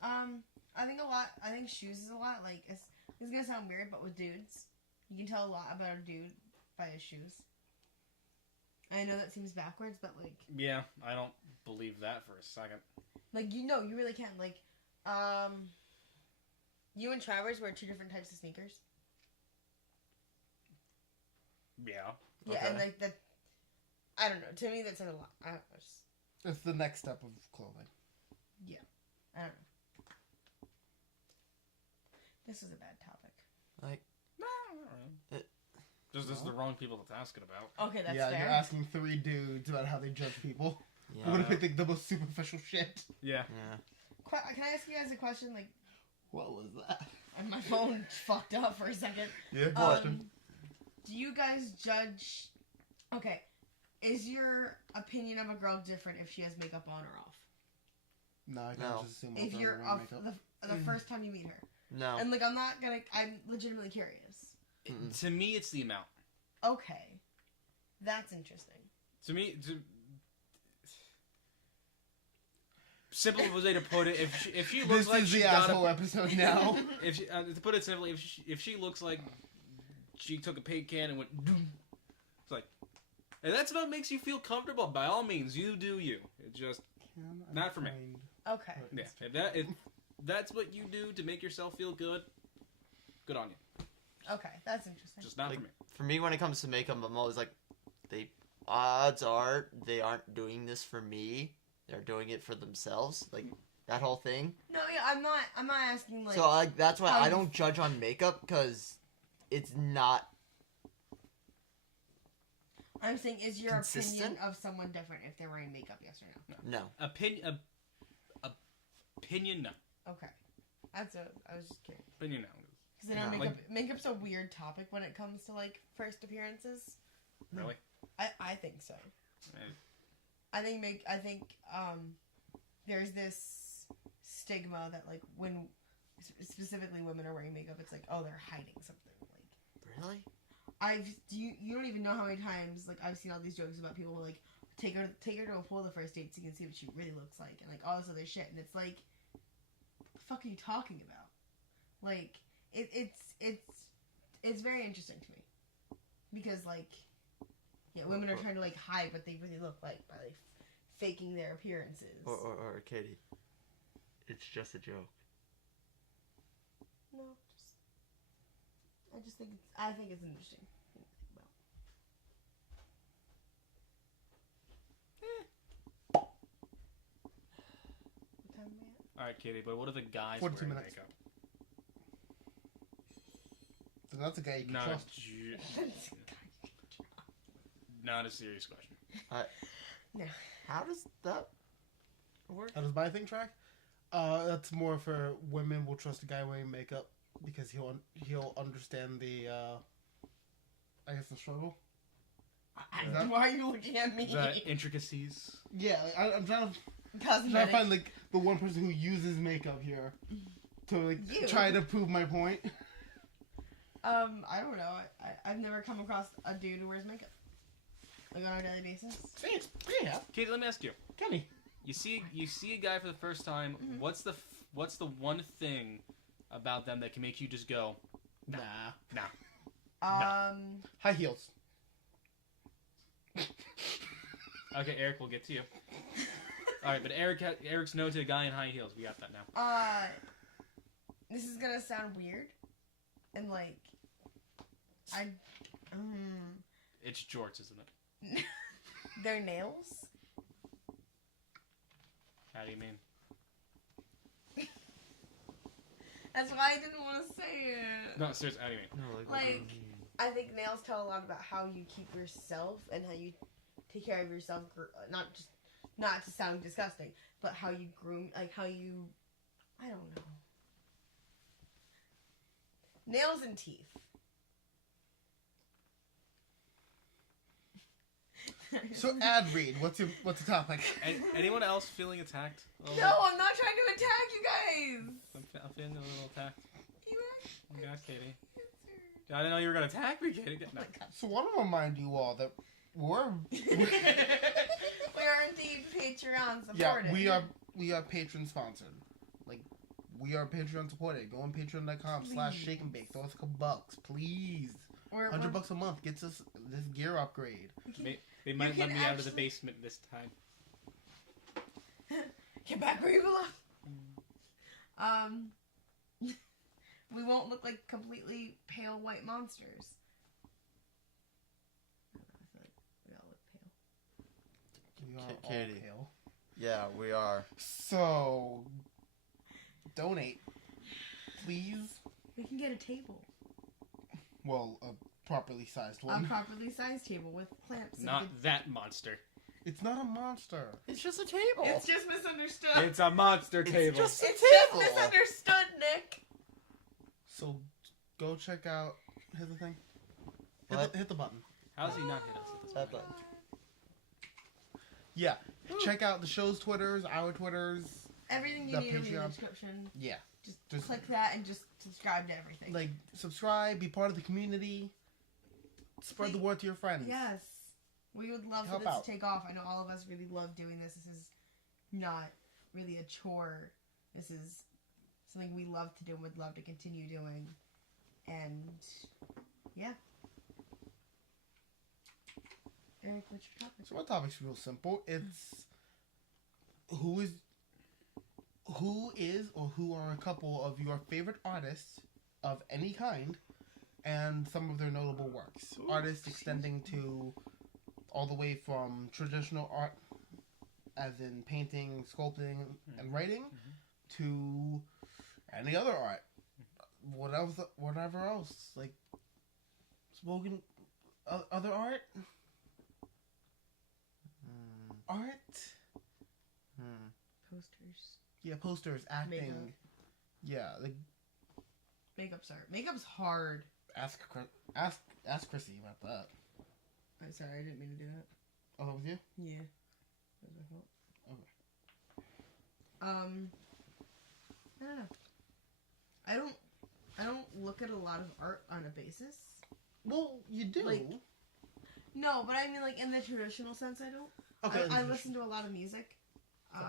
I think a lot. I think shoes is a lot. Like, it's gonna sound weird, but with dudes, you can tell a lot about a dude by his shoes. I know that seems backwards, but like, Yeah, I don't believe that for a second. you really can. Like, you and Travers wear 2 different types of sneakers. Yeah. Yeah, and like that. I don't know. To me, that says a lot. I don't know. Just, It's the next step of clothing. I don't know. This is a bad topic. Like, No, It- This is the wrong people to ask it about. Okay, that's yeah, fair. you're asking 3 dudes about how they judge people. yeah, What if they think the most superficial shit? Yeah. yeah. Can I ask you guys a question? Like, What was that? my phone fucked up for a second. Yeah, Do you guys judge? Okay, is your opinion of a girl different if she has makeup on or off? No, I can No. just assume If I'll you're throw off makeup. the first time you meet her, No. and like I'm legitimately curious. Mm-mm. To me, it's the amount. Okay, that's interesting. To me, simple way to put it, if she looks This like is she the got asshole a, episode now. if she, to put it simply, if she looks like she took a paint can and went doom, it's like, and that's what makes you feel comfortable. By all means, you do you. It just Not for me. Okay. yeah. If that's what you do to make yourself feel good, good on you. Okay, that's interesting. Just not Like, for me. For me, when it comes to makeup, I'm always like, odds are they aren't doing this for me. they're doing it for themselves, like that whole thing. No, yeah, I'm not asking like. So like that's why how I you- don't judge on makeup because it's not. I'm saying, is your Consistent? opinion of someone different if they're wearing makeup? Yes or no? No. Opinion, no. Okay, that's a. I was just curious Opinion, no. because I know No. makeup's a weird topic when it comes to like first appearances. Really? I think so. Eh, I think there's this stigma that like when specifically women are wearing makeup, it's like, oh, they're hiding something. Like Really? you don't even know how many times like I've seen all these jokes about people who, like take her to a pool the first date so you can see what she really looks like and like all this other shit, and it's like, what the fuck are you talking about? Like it's very interesting to me because like, yeah, women are trying to like hide what they really look like by like faking their appearances. Or Katie, it's just a joke. No, I just think I think it's interesting thing to think about. What time am I at? All right, Katie, but what are the guys 42 wearing minutes. makeup? So that's a guy you can Not trust. not a serious question. How does that work? How does my thing track? That's more for women will trust a guy wearing makeup because he'll understand the I guess the struggle. Is that- Why are you looking at me? The intricacies. Yeah, I'm trying to Cosmetic. find like the one person who uses makeup here to like You. try to prove my point. I don't know. I've never come across a dude who wears makeup like on a daily basis. Thanks. Yeah, Katie, let me ask you. Kenny. You see a guy for the first time. Mhm. What's the one thing about them that can make you just go, Nah. High heels. okay, Eric, we'll get to you. All right, but Eric's no to a guy in high heels. We got that now. This is gonna sound weird, and like, It's jorts, isn't it? their nails. How do you mean? That's why I didn't want to say it. No, seriously, how do you mean? No, what do you Like- mean? I think nails tell a lot about how you keep yourself and how you take care of yourself. Not to sound disgusting, but how you groom, like how you, I don't know. Nails and teeth. So ad read. What's the topic? Anyone else feeling attacked? No, I'm not trying to attack you guys. I'm feeling a little attacked. You Oh my God, Katie. I didn't know you were gonna attack me, Katie. Oh No. my God. So I want to remind you all that we're We are indeed Patreon supported. yeah we are patron sponsored. Like we are Patreon supported. Go on patreon.com/shake and bake. Throw us a couple bucks, please. We're $100 a month gets us this gear upgrade. They might can let me out of the actually- basement this time. Get back where you belong. We won't look like completely pale white monsters. I feel like we all look pale. We are all Katie. pale. Yeah, we are. So donate, please. We can get a table. Well, a properly sized A one. properly sized table with clamps. and Not good- that monster. It's not a monster. It's just a table. It's just misunderstood. It's a monster table. just a It's just table. misunderstood, Nick. So go check out. Hit the thing. What? Hit the button. How does he not hit us at this That point? button. Yeah. Check out the show's Twitters, our Twitters. Everything you The need will be in the Patreon. description. Yeah. Just click that and just subscribe to everything. Like, subscribe, be part of the community. Spread the word to your friends. Yes. We would love for Help this out. to take off. I know all of us really love doing this. This is not really a chore. This is something we love to do and would love to continue doing. And yeah. Eric, what's your topic? So my topic's real simple. It's who is or who are a couple of your favorite artists of any kind and some of their notable works. Artists extending to all the way from traditional art as in painting, sculpting, and writing, Mhm. to any other art, whatever else, like spoken other art, art, Posters. yeah, posters, acting, Makeup. yeah, like Makeup's art. Makeup's hard. ask Chrissy about that. I'm sorry, I didn't mean to do that. Oh, that was you? Yeah. That was my fault. Okay. I don't know. I don't look at a lot of art on a basis. Well, you do. Like, no, but I mean, like, in the traditional sense, I don't. okay. I listen to a lot of music. Okay.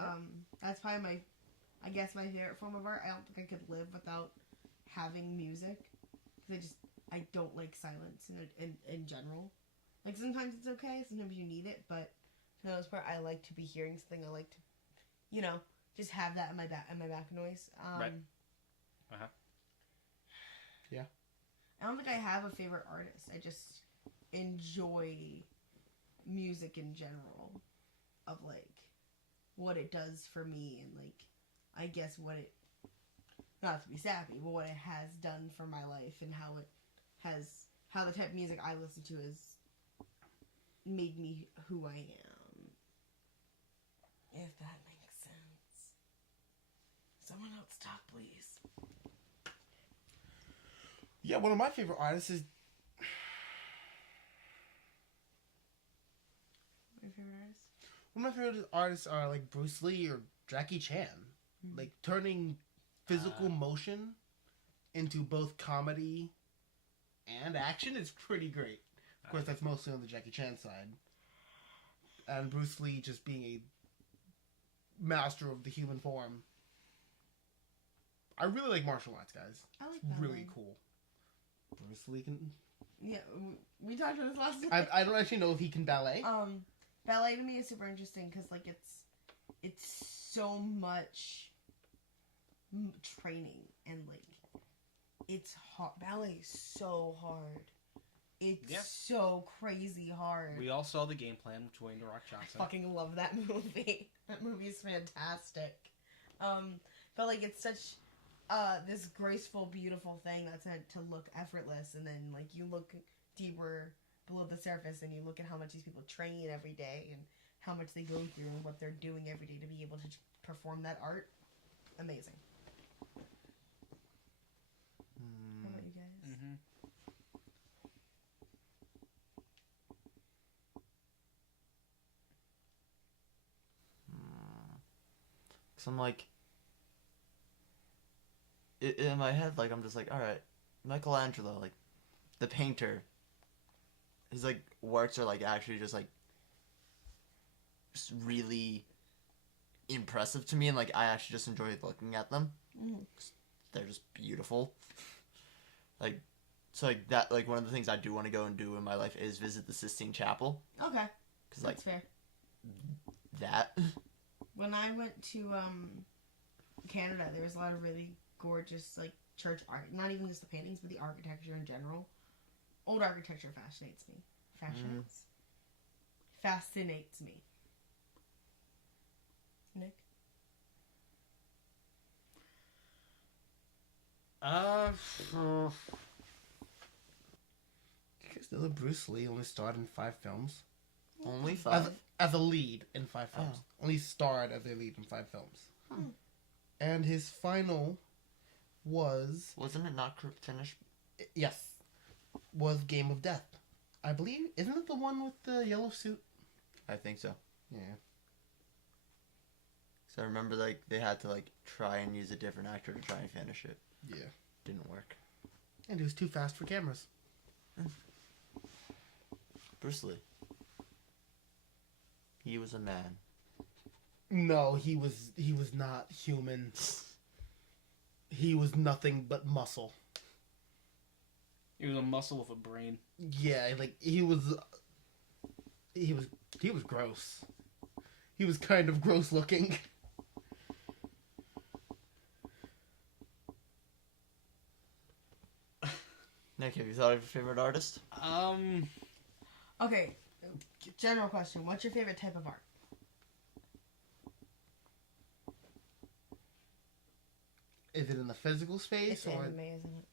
That's probably my favorite form of art. I don't think I could live without having music. Because I don't like silence in general. Like, sometimes it's okay, sometimes you need it, but for the most part, I like to be hearing something. I like to, just have that in my back noise. Right. Uh-huh. Yeah. I don't think I have a favorite artist. I just enjoy music in general, of like what it does for me, and like I guess what it, not to be sappy, but what it has done for my life, and how the type of music I listen to has made me who I am. If that makes sense. Someone else talk, please. Yeah, one of my favorite artists is My favorite artist? one of my favorite artists are like Bruce Lee or Jackie Chan. Mhm. Like turning physical motion into both comedy and action is pretty great. Of course, that's mostly on the Jackie Chan side. And Bruce Lee just being a master of the human form. I really like martial arts, guys. I like It's that really one. cool. Bruce Lee can. Yeah, we talked about this last time. I don't actually know if he can ballet. Ballet to me is super interesting because like it's so much training, and like it's hard. Ballet is so hard. It's Yeah. so crazy hard. We all saw the game plan with Dwayne The Rock I Johnson. fucking love that movie. That movie is fantastic. But like it's such this graceful, beautiful thing that's meant to look effortless, and then like you look deeper below the surface and you look at how much these people train every day and how much they go through and what they're doing every day to be able to perform that art. Amazing. How about you guys? Mm-hmm. So I'm like, in my head, like, I'm just like, all right, Michelangelo, like, the painter, his, like, works are, like, actually just, like, just really impressive to me, and, like, I actually just enjoy looking at them. Mhm. They're just beautiful. Like, so, like, that, like, one of the things I do want to go and do in my life is visit the Sistine Chapel, Okay, because, like, that's fair. that. When I went to Canada, there was a lot of really gorgeous like church art. Not even just the paintings, but the architecture in general. Old architecture fascinates me. Fascinates me. Nick? You guys know that Bruce Lee only starred in 5 films? Only 5? As a lead in 5 films. Oh. Only starred as a lead in 5 films. Hmm. And his final was... Wasn't it not finished? Yes. Was Game of Death. I believe... Isn't it the one with the yellow suit? I think so. Yeah. So I remember, like, they had to, like, try and use a different actor to try and finish it. Yeah. Didn't work. And he was too fast for cameras. Bruce Lee. He was a man. No, he was not human. He was nothing but muscle. He was a muscle with a brain. Yeah, like he was gross. He was kind of gross looking. Nick, have you thought of your favorite artist? Okay, general question. What's your favorite type of art? Is it in the physical space It's or? anime, isn't it?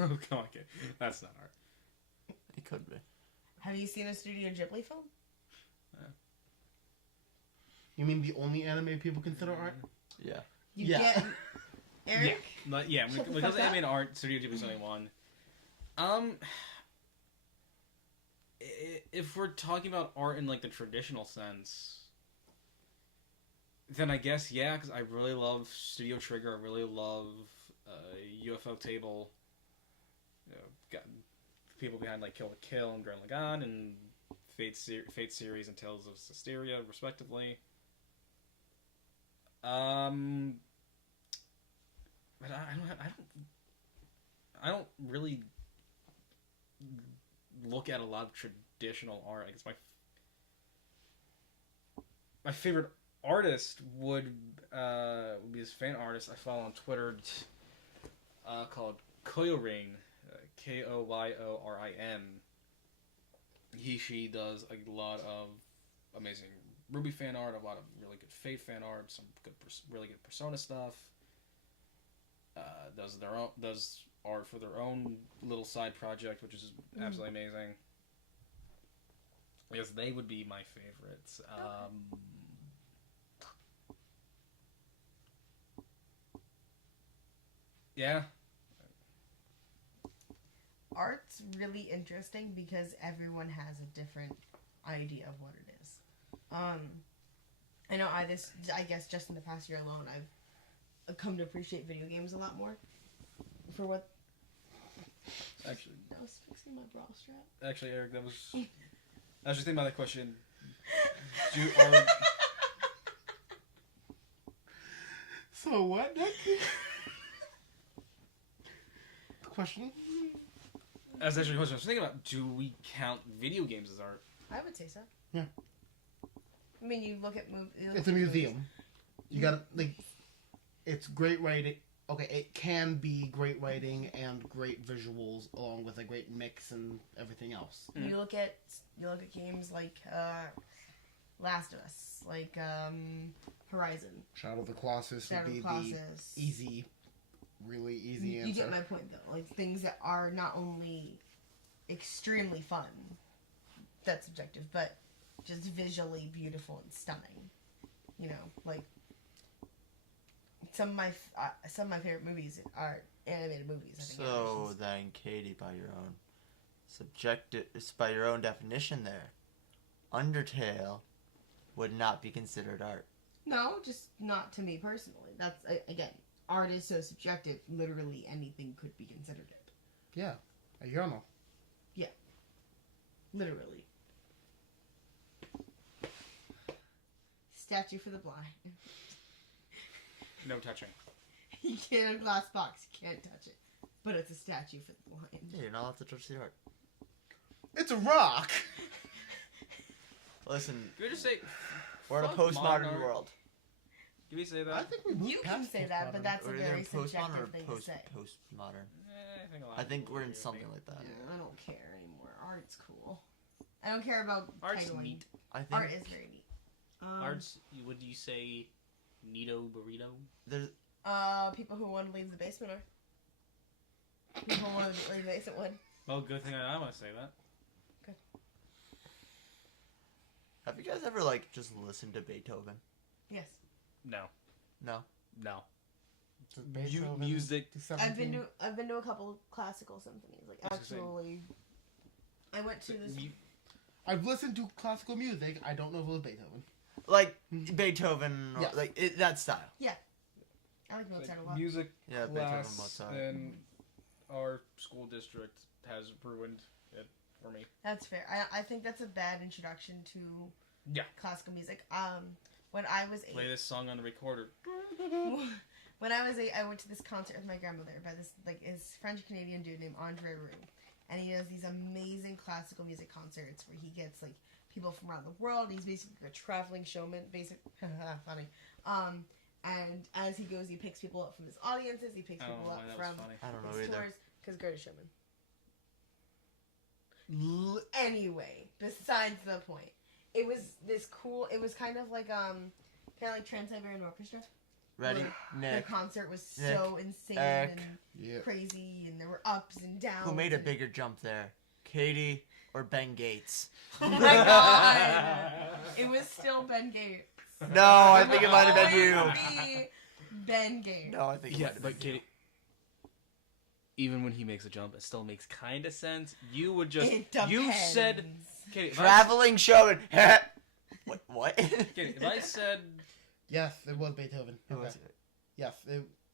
Oh, come on, kid. That's not art. It could be. Have you seen a Studio Ghibli film? You mean the only anime people consider art? Yeah. You Yeah. get Eric. Yeah, Shut the because fuck anime up. and art, Studio Ghibli's only one. If we're talking about art in like the traditional sense, then I guess yeah, because I really love Studio Trigger. I really love UFO Table. You know, got people behind like Kill la Kill and Gurren Lagann and Fate series and Tales of Systeria, respectively. But I don't really look at a lot of traditional art. I guess my favorite artist would be this fan artist I follow on Twitter called Koyorin, Koyorin. She does a lot of amazing Ruby fan art, a lot of really good Fate fan art, some good, really good Persona stuff. Does art for their own little side project, which is absolutely amazing. I guess they would be my favorites. Yeah. Art's really interesting because everyone has a different idea of what it is. I know I guess just in the past year alone, I've come to appreciate video games a lot more for what. Actually, I was fixing my bra strap. Actually, Eric, I was just thinking about that question. So what, Nick? The question? That's actually a question I was thinking about. Do we count video games as art? I would say so. Yeah. I mean, you look at movies. It's a museum. You gotta, like, it's great writing. Okay, it can be great writing and great visuals along with a great mix and everything else. You look at games like Last of Us, like Horizon, Shadow of the Colossus Shadow would of be the Colossus. the easy, really easy You answer. get my point though. Like things that are not only extremely fun, that's subjective, but just visually beautiful and stunning. You know, like some of my favorite movies are animated movies. I think So animations. then, Katie, by your own definition, there, Undertale would not be considered art. No, just not to me personally. That's again, art is so subjective. Literally anything could be considered it. Yeah, a urinal. Literally. Statue for the blind. No touching. You can't have a glass box. You can't touch it. But it's a statue for the blind. Yeah, you're not allowed to touch the art. It's a rock! Listen, Can we just say? we're in a fuck postmodern modern art? world. Can we say that? I think we moved You can past say that, but postmodern. that's a We're either very in postmodern or subjective thing to say. postmodern. I think, a lot I of think people we're in agree with something me. like that. Yeah, I don't care anymore. Art's cool. I don't care about Art's titling. neat. I think Art is very neat. Arts. Would you say Neato burrito? there's People who want to leave the basement are. People who want to leave the basement would. Well, good thing I want to say that. Have you guys ever like just listened to Beethoven? Yes. No. No. No. So Beethoven, Music. I've been 17. to a couple of classical symphonies. Like I was gonna say- actually, I went to this. I've listened to classical music. I don't know if it was Beethoven. Like Beethoven, or, Yes. like that style. I like Mozart a lot. Music Yeah, Beethoven, class Mozart. in our school district has ruined it for me. That's fair. I think that's a bad introduction to Yeah. classical music. When I was Play eight, this song on the recorder. when I was eight, I went to this concert with my grandmother by this this French Canadian dude named Andre Roux, and he does these amazing classical music concerts where he gets like people from around the world. He's basically a traveling showman, funny. And as he goes, he picks people up from his audiences. He picks I don't people know up why that was from funny. I don't know his either. tours because Greatest Showman. Anyway, besides the point, it was this cool. It was kind of like Trans-Siberian Orchestra. Ready? where the Nick. concert was Nick, so insane Eric. and Yeah. crazy, and there were ups and downs. Who made a and- bigger jump there? Katie or Ben Gates? Oh my god! It was still Ben Gates. No, I It think it will might have been you. always be Ben Gates. No, I think it Yeah, might have but been you. Katie, even when he makes a jump, it still makes kind of sense. You would just It depends. you said Katie. If I, Traveling showman. What? Katie, if I said Yes, it was Beethoven. Who Okay. was it? Yes,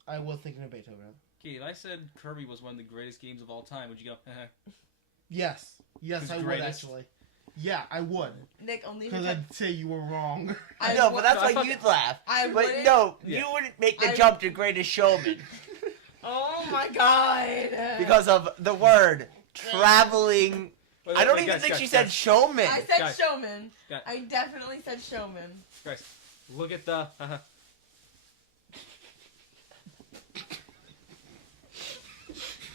I was thinking of Beethoven. Katie, if I said Kirby was one of the greatest games of all time, would you go? Yes, Who's I would greatest? actually. Yeah, I would. Nick, only Because because I'd say you were wrong. I I know, would- but that's I why thought- you'd laugh. I But wouldn't- no, Yeah. you wouldn't make the I- jump to Greatest Showman Oh my god! because of the word traveling. Wait, I don't wait, even guys, think guys, she said guys, showman. I said Guys. showman. Guys. I definitely said showman. guys, look at the.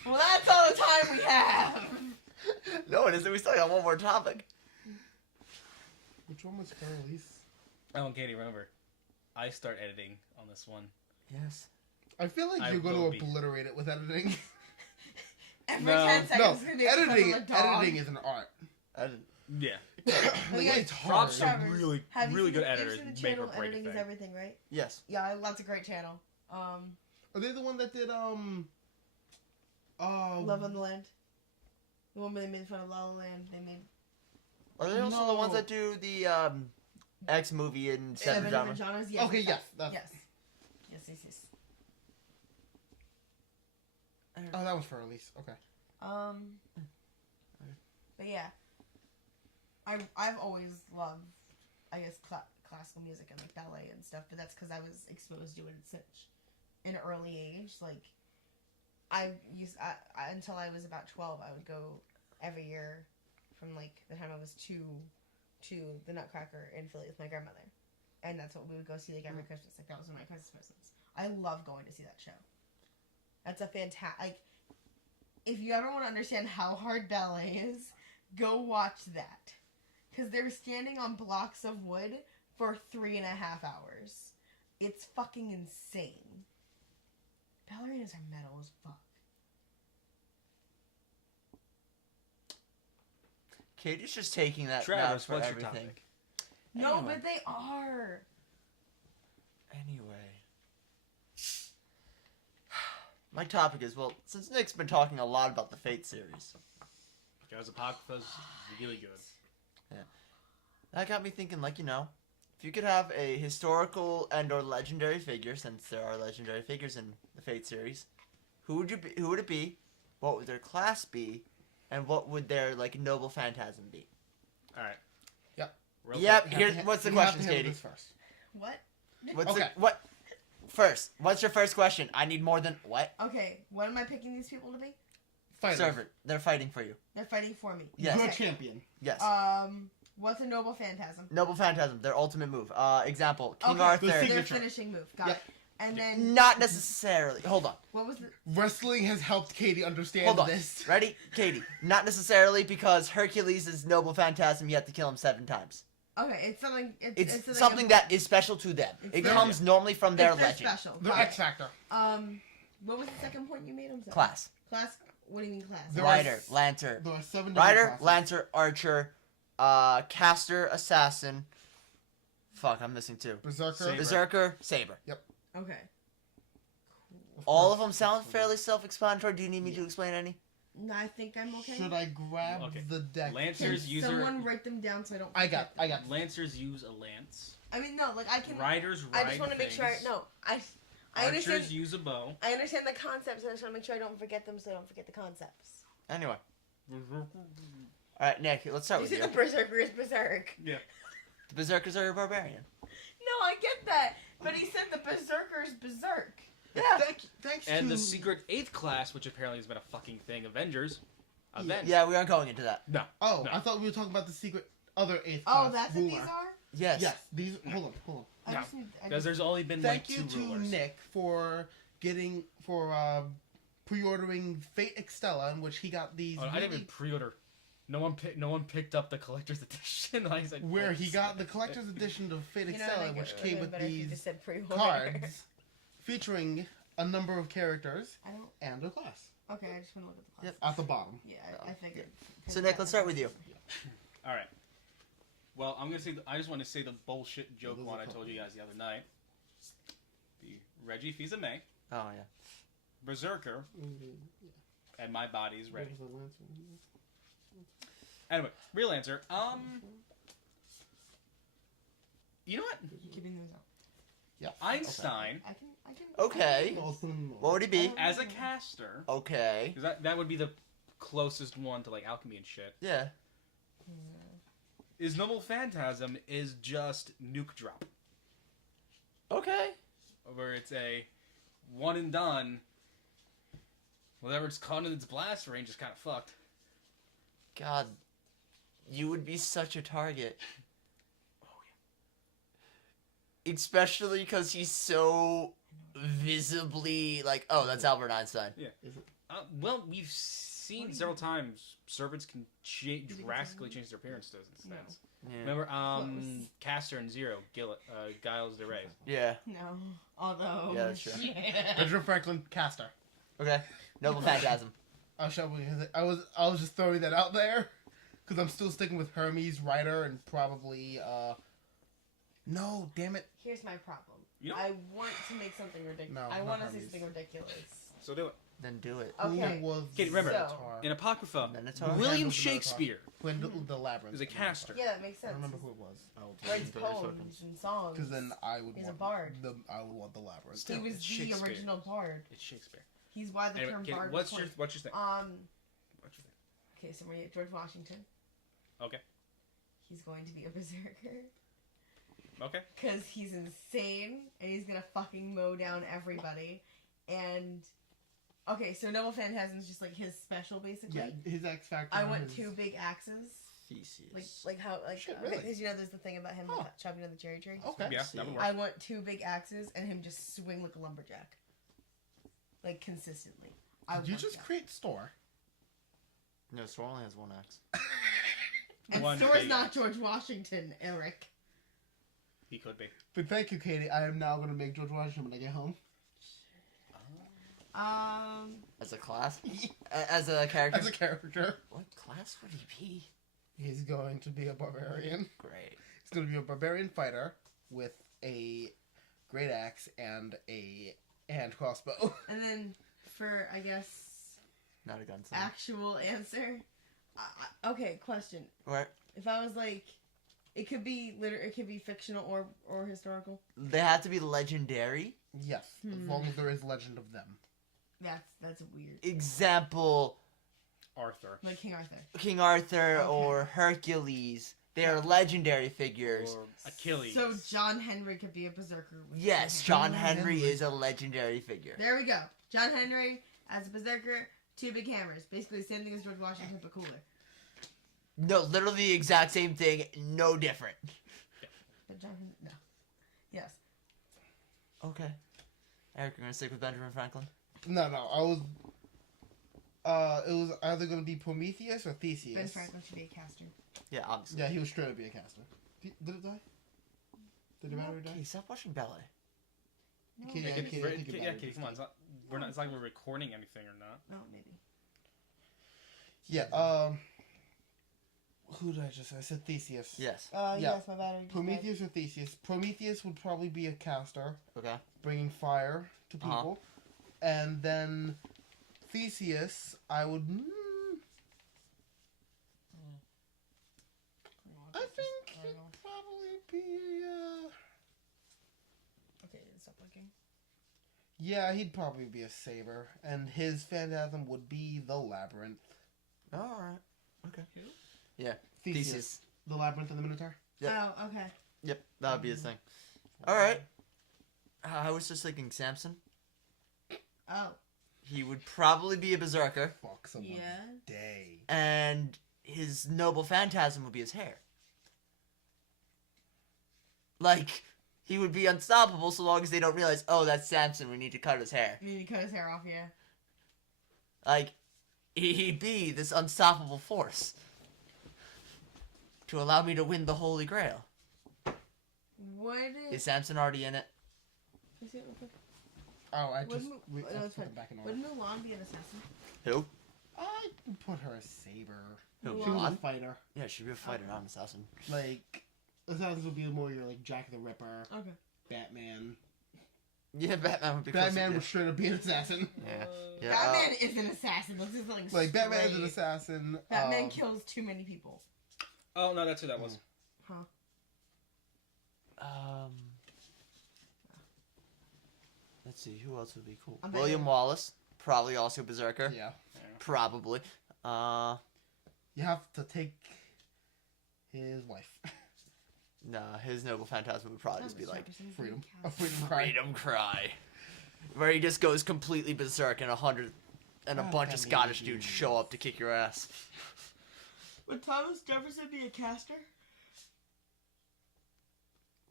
Well, that's all the time we have. No, it isn't. We still got one more topic. Which one was Carly's? Oh, and Katie, remember, I start editing on this one. Yes. I feel like I you're going will to be. obliterate it with editing. Every No. 10 No, seconds, no, editing. a dog. Editing is an art. I didn't. Yeah, Like, guys- it's hard. props to Travis, really, Have you really seen good the- you've editors. seen the Make or channel break a Editing is thing. Everything, right? Yes. Yeah, that's a great channel. Are they the one that did Love on the Land. The one where they made fun of La La Land. They made Are they also the ones No. that do the X movie and Seven Seven Drama? Genres. Yes, Okay, yes, yes. yes, yes. Oh, that was for Elise. Okay. But yeah, I've always loved, I guess, classical music and like ballet and stuff. But that's because I was exposed to it at such an early age. Like, I until I was about 12, I would go every year from like the time I was 2 to the Nutcracker in Philly with my grandmother, and that's what we would go see like every Christmas. Like that was one of my Christmas presents. I love going to see that show. That's a fantastic. Like, if you ever want to understand how hard ballet is, go watch that. Because they're standing on blocks of wood for 3.5 hours. It's fucking insane. Ballerinas are metal as fuck. Katie's just taking that Travis, for what's your everything. topic? No, Anyway. but they are. Anyway. My topic is, well, since Nick's been talking a lot about the Fate series, Guys, Apocrypha's really good. that got me thinking, like, if you could have a historical and or legendary figure, since there are legendary figures in the Fate series, who would it be? What would their class be? And what would their, like, noble phantasm be? All right. Yep. Real Yep, quick. here's, what's the You have question, to handle Katie? this first. What? What's Okay. First, what's your first question? I need more than, what? Okay, what am I picking these people to be? Fighter. Servant. They're fighting for you. They're fighting for me. Yes. Good Okay. champion. Yes. What's a noble phantasm? Noble Phantasm, their ultimate move. Example, King Okay, Arthur. The Their signature. finishing move. Got Yep. it. And then, Not necessarily. Hold on. what was the... Wrestling has helped Katie understand Hold on. this. Ready? Katie. Not necessarily because Hercules is Noble Phantasm, you have to kill him 7 times. Okay, it's something... It's something that is special to them. It's It their- comes normally from their it's legend. special. The Got X it. Factor. What was the second point you made? I'm sorry. Class. Class? What do you mean class? There are Rider, Lancer. There are 7 different Rider, classes. Lancer, Archer, Caster, Assassin. Fuck, I'm missing 2. Berserker. Saber. Berserker, Saber. Okay. All of them sound fairly self-explanatory. Do you need me to explain any? No, I think I'm okay. Should I grab Okay. the deck? Can Lancers use someone write them down so I don't I got. forget them? Lancers use a lance. I mean, no, like I can... Riders ride I just want to make sure I... things. No, I Archers understand... use a bow. I understand the concepts, I just want to make sure I don't forget them so I don't forget the concepts. Anyway. Alright, Nick, let's start You with said you. the Berserker is Berserk. Yeah. The Berserkers are a barbarian. No, I get that. But he said the Berserker is Berserk. Yeah. Thanks And to the secret 8th class, which apparently has been a fucking thing, Avengers. Avenge. Yeah, we aren't going into that. No. Oh, No. I thought we were talking about the secret other 8th class Oh, that's what ruler. these are? Yes. Yes, these. Hold on. I No. just need... Because there's only been Thank like you 2 to rulers. Nick for pre-ordering Fate Extella, in which he got these. Oh, I didn't really- even pre-order. No one picked up the collector's edition. Like, he's like, where he "Thanks." got the collector's edition of Fate You know, Extella, like, which it came would've with been better if you these just said pre-order. cards. featuring a number of characters I don't. and a class Okay, I just want to look at the class. Yep. at the bottom. Yeah, I figured. So, Nick, let's start with you. All right. Well, I'm gonna say. I just want to say the bullshit joke those one are I told you couple. guys the other night. The Reggie Fils-Aimé, Oh yeah. Berserker, and My Body is Ready. What was the last one? Anyway, real answer. You know what? Keeping those out. Yeah. Einstein, I can. Okay. Well, it's in- What would he be? as a caster, Okay. 'cause that would be the closest one to like alchemy and shit. Yeah. His Noble Phantasm is just nuke drop, Okay. where it's a one and done. Whatever it's caught in its blast range is kind of fucked. God, you would be such a target. Especially because he's so visibly like, oh, that's Albert Einstein. Well, we've seen several times servants can drastically change their appearance to this instance. Yeah. Remember, Close. Caster and Zero, Giles de Rey. Yeah. No. Although. Yeah, that's true. Benjamin Franklin caster. Okay. Noble Phantasm. I'll show you. I was just throwing that out there because I'm still sticking with Hermes, Ryder, and probably no, damn it. Here's my problem. You know- I want to make something ridiculous. No, I not want to say Hermes. something ridiculous. So do it. Then do it. Okay. Who was Okay, remember, Minotaur? In Apocrypha, Minotaur? Who William handles the Shakespeare Who handled the labyrinth? is a caster. Yeah, that makes I sense. don't remember who it was. Writes poems and songs. Because then I would He's a want bard. I would want the labyrinth. He Still, was it's the Shakespeare. original bard. It's Shakespeare. He's why the Anyway, term okay, bard what's was your coined. what's your thing? What's your thing? Okay, so we're George Washington. Okay. He's going to be a berserker. Okay. Because he's insane and he's gonna fucking mow down everybody. And okay, so Noble Phantasm is just like his special, basically. Yeah, his X Factor. I want his- 2 big axes, Theseus. like how Shit, really? because you know there's the thing about him Huh. chopping down the cherry tree. Okay. Yeah, that would work. I want 2 big axes and him just swing like a lumberjack, like consistently. I Did you want just that. create store? No, Thor only has one axe. And One Thor's big not axe. George Washington, Eric. He could be. But thank you, Katie. I am now going to make George Washington when I get home. As a class? As a character? As a character, What class would he be? he's going to be a barbarian. Great. He's going to be a barbarian fighter with a great axe and a hand crossbow. And then for I guess Not a gunslinger. actual answer. Okay, question. What? If I was like, it could be it could be fictional or historical. They have to be legendary. Yes, as long as there is legend of them. That's weird. Example, Arthur. Like King Arthur. King Arthur Okay. or Hercules. They are legendary figures. Or Achilles. So John Henry could be a berserker. with Yes, King John John Henry Henry. is a legendary figure. There we go. John Henry as a berserker, 2 big hammers. Basically the same thing as George Washington, but cooler. No, literally the exact same thing, no different. But John Henry, no. Yes. Okay. Eric, you're gonna stick with Benjamin Franklin? No, I was. It was either going to be Prometheus or Theseus. Ben Franklin should be a caster. Yeah, obviously. Yeah, he was straight up be a caster. Did it die? Did the battery die? Okay, stop watching ballet. No, Okay, Yeah, yeah, Katie, Katie, I think your yeah, battery Katie, come on. It's not. We're not. It's like we're recording anything or not. no, maybe. Yeah, who did I just say? I said Theseus. Yes. Yeah. Yes, my battery just died. Prometheus or Theseus. Prometheus would probably be a caster, Okay. bringing fire to Uh-huh. people. And then Theseus, I would. I think he'd probably be. Okay, stop looking. Yeah, he'd probably be a saber. And his phantasm would be the labyrinth. Alright. Okay. Theseus. The labyrinth and the Minotaur? Yep. Oh, okay. Yep, that would be his thing. Alright. I was just thinking Samson. Oh, He would probably be a berserker. Fuck someone's yeah. day. And his noble phantasm would be his hair. Like, he would be unstoppable so long as they don't realize, oh, that's Samson, we need to cut his hair. You need to cut his hair off, yeah. Like, he'd be this unstoppable force to allow me to win the Holy Grail. Would Is Samson already in it? Is it okay? Oh, I Would just Mu- we, no, I it's put fine. them back in order. Would Mulan be an assassin? Who? I put her as Saber. Who? Mulan. She was a Mulan? fighter. Yeah, she'd be a fighter, Okay. not an assassin. Like assassins would be more your like Jack the Ripper, Okay. Batman. Yeah, Batman would be Batman closer, would straight up be an assassin. Yeah. Uh, Yeah. Batman is an assassin. Let's just Like Batman is an straight- assassin. Batman kills too many people. Oh no, that's who that was. Huh. Let's see, who else would be cool? I'm William betting- Wallace, probably also Berserker. Yeah. Probably. You have to take his wife. Nah, his Noble Phantasm would probably just be like Freedom. A freedom cry. Freedom Cry, where he just goes completely berserk and a God, bunch of that Scottish movie dudes is- show up to kick your ass. Would Thomas Jefferson be a caster?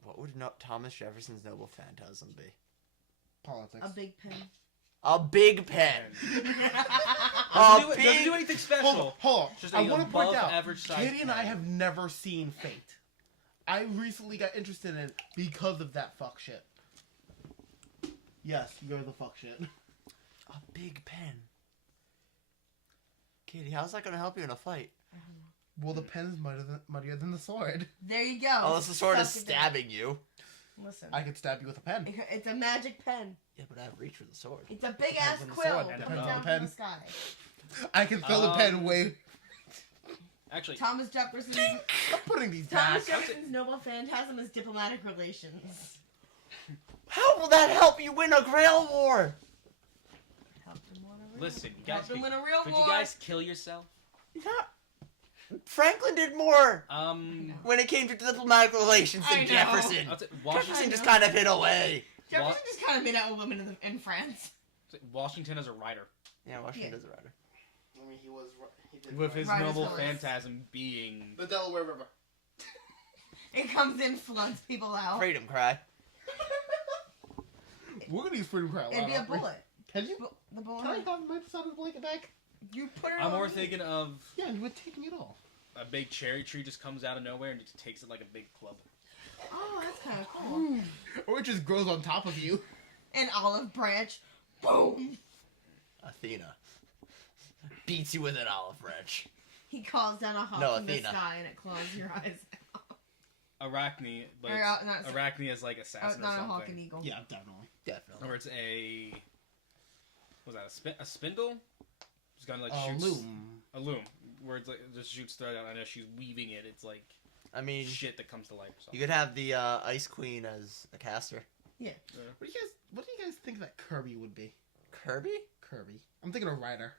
What would Thomas Jefferson's Noble Phantasm be? Politics. A big pen. A big pen. Doesn't A do big. anything special. Hold on. Just I a want to point above out, average size Katie and I pen. have never seen Fate. I recently got interested in it because of that fuck shit. Yes, you're the fuck shit. A big pen. Katie, how's that gonna help you in a fight? Well, the pen is mightier than the sword. There you go. Unless the sword is Self-defense. stabbing you. Listen. I could stab you with a pen. It's a magic pen. Yeah, but I have reach for the sword. It's a big Depends ass on the quill sword, coming depends on down the from pen. the sky. I can throw the pen away. Actually, Thomas Jefferson's I'm putting these Thomas back. Jefferson's noble phantasm is diplomatic relations. How will that help you win a Grail War? Help him win a real. listen, you guys. Help him win a real Could war. you guys kill yourself? Franklin did more when it came to diplomatic relations I than know. Jefferson. I'll say Jefferson Washington. just kind of hid away. Jefferson just kind of made out with women in France. Washington as a writer, Yeah, Washington Yeah. does a writer. I mean, he did with his Writers noble House. phantasm being. the Delaware River. It comes in, floods people out. Freedom Cry. We're gonna use freedom cry. It'd be a bullet. Can you? The bullet. Can I have my side of the blanket back? You put it I'm on more me. thinking of Yeah, you would take me at all. a big cherry tree just comes out of nowhere and just takes it like a big club. Oh, that's kind of cool. Or it just grows on top of you. An olive branch. Boom. Athena. Beats you with an olive branch. He calls down a hawk No, from the Athena. sky and it claws your eyes out. Arachne, but Or, it's- not- Arachne is like assassin or not a hawk and something. eagle. Yeah, definitely. Definitely. Or it's a. What was that a spindle? Just kind of like Oh, shoots loom. a loom, where it's like it just shoots thread out, and as she's weaving it, it's like I mean, shit that comes to life. Or you something. could have the Ice Queen as a caster. What do you guys think that Kirby would be? Kirby? Kirby. I'm thinking of Ryder.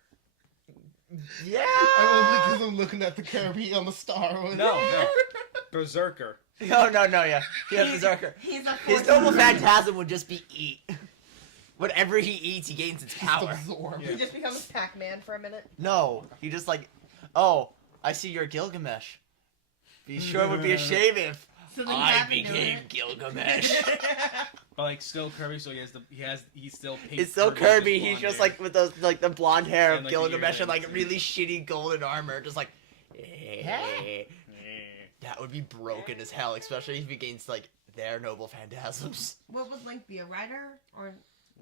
Yeah! Because I'm looking at the Kirby on the star. No, Berserker. No, yeah. Yeah, Berserker. He's a His force noble user. phantasm would just be eat. Whatever he eats, he gains its power. Absorb. Yeah. He just becomes Pac-Man for a minute. No, he just like, oh, I see you're Gilgamesh. Be sure it would be a shame if So then I Pac-Man became doing Gilgamesh. But like still Kirby, so he's still pink. It's still with Kirby. blonde He's just hair. like with those like the blonde hair And, of like, the Gilgamesh and like earrings. really shitty golden armor, just like. Eh. That would be broken as hell, especially if he gains like their noble phantasms. What would Link be? A rider or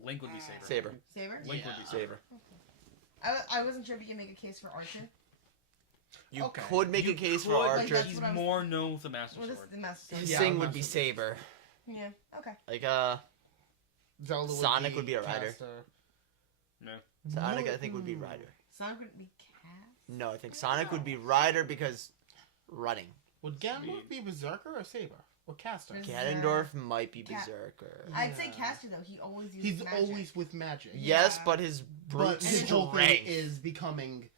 Link would be Saber. Saber. Saber? Link would be Yeah. Saber. Saber. I wasn't sure if you can make a case for Archer. You Okay. could make You a case for could, like, Archer. that's He's what I was- more known with the Master What is Sword. the Master Sword? Yeah, Sing would be Master Saber. Yeah. Okay. Like Zelda Sonic would be a rider. caster. Sonic I think would be Rider. Sonic would be Cast. No, I think Sonic would be Rider because running. Would Ganondorf be Berserker or Saber? Or Caster? Berserker. Ganondorf might be Cat- Berserker. I'd say Yeah. Caster though. He always uses He's magic. always with magic. Yes, Yeah. but his brute But his whole thing strength. is becoming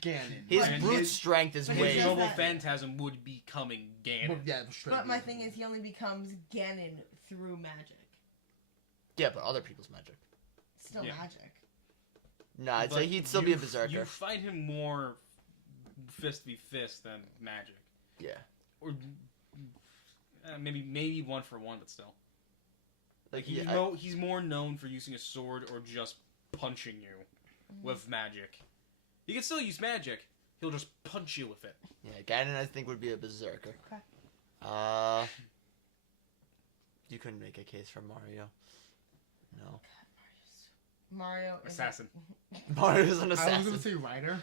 Ganon. His And brute his- strength is but His he does way. noble that- phantasm would be coming Ganon. Well, yeah, straight But my Ganon. thing is, he only becomes Ganon through magic. Yeah, but other people's magic. Still Yeah. magic. No, I'd But say he'd still be a you Berserker. fight him more fist v fist than magic, Yeah. or maybe 1-for-1, but still. Like He's, yeah, he's more known for using a sword or just punching you with magic. He can still use magic. He'll just punch you with it. yeah, Ganon I think would be a Berserker. Okay. You couldn't make a case for Mario. No. Mario is Assassin. Mario's an I was assassin. gonna say Ryder.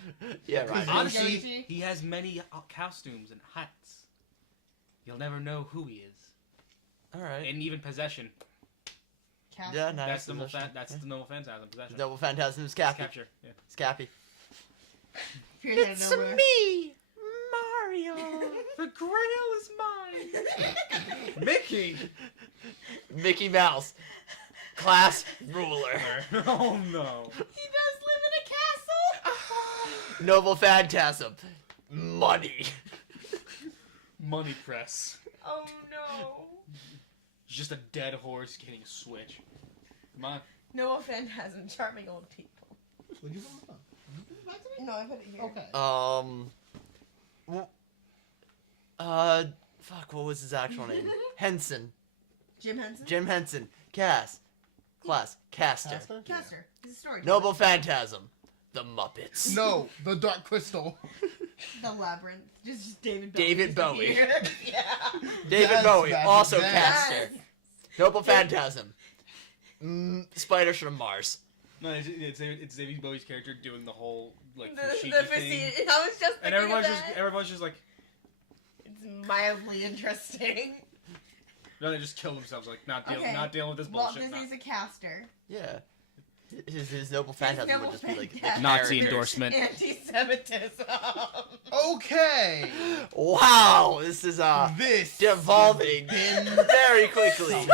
Yeah, right. Honestly, Yoshi? he has many costumes and hats. You'll never know who he is. All right. And even possession. Castle. Yeah, nice. That's the possession. the noble phantasm possession. Double Phantasm is Cappy. Capture. Yeah. Scappy. Appears out of nowhere. me, Mario. The Grail is mine. Mickey. Mickey Mouse. Class ruler. Oh no. He does live in a castle. Noble Phantasm. Money. Money press. Oh no. It's just a dead horse getting a switch. Come on. No phantasm, charming old people. Would you put it up? No, I put it here. Okay. Fuck, what was his actual name? Henson. Jim Henson? Jim Henson. Class. Caster. Castor? Caster. He's a story. Noble Phantasm. The Muppets. No, the Dark Crystal. The Labyrinth. Just David Bowie. David just Bowie. here. Yeah. David Yes, Bowie, that's also bad. Caster. Noble Phantasm. Spiders from Mars. No, it's David Bowie's character doing the whole like The Fushigi thing. Fushigi. I was just And thinking of that. everyone's just like, It's mildly interesting. no, they just kill themselves. Like not Okay. dealing with this Walt bullshit. Disney's a caster. Yeah. His Noble Phantasm Noble would just be like Phantasm. Nazi characters. endorsement. Anti-Semitism. Okay. Wow, this is This devolving has been very quickly. something.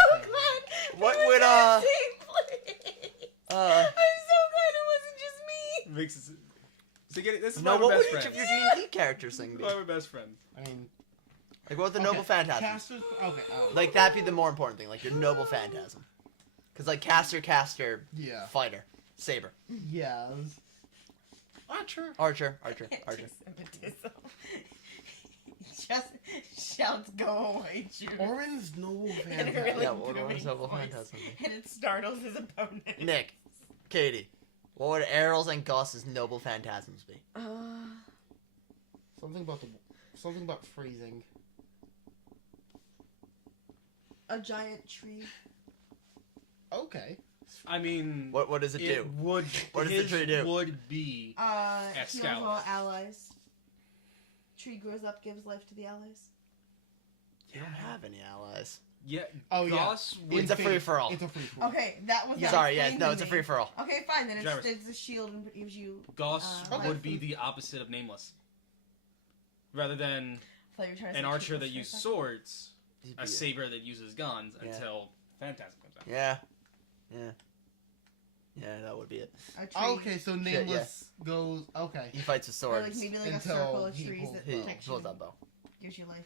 What It was would, that same place. I'm so glad it wasn't just me. Makes it. So get it. This is No, why we're what would best each friends. of your D&D characters thing This be? is why we're best friends. I mean, Like, what would the okay, Noble Phantasm? Casters. Okay. Like, that'd be the more important thing, like your Noble Phantasm. Because, like, Caster, Yeah. Fighter, Saber, Yeah. Archer. Archer. Anti-Semitism. Just shouts, "Go away, Jew!" Orin's Noble In a Phantasm. really Yeah, what booming was Noble voice. Phantasm? And it startles his opponent. Nick, Katie, what would Errol's and Gus's Noble Phantasms be? Something about freezing. A giant tree. Okay. I mean, What does it do? would. What does the his tree do? Would be. Heals all Excalibur. allies. Tree grows up, gives life to the allies. You don't have any allies. Yeah. Oh yeah. Goss would. It's a free-for-all. It's a free for all. Okay, that was. Yeah. Sorry, yeah, explained no, to it's a me. free-for-all. Okay, fine. Then Jarvis. it's a shield and gives you. Goss Okay. would be the opposite of nameless. Rather than I thought you were trying to an say archer tree that plus uses straight swords, He'd a be- saber that uses guns Yeah. until Phantasm comes out. Yeah, that would be it. weapon. A tree. Okay, so nameless goes. Okay. He fights with Or like swords. maybe like a Until circle of he trees pulls that He protects pulls you, that bow. gives you life.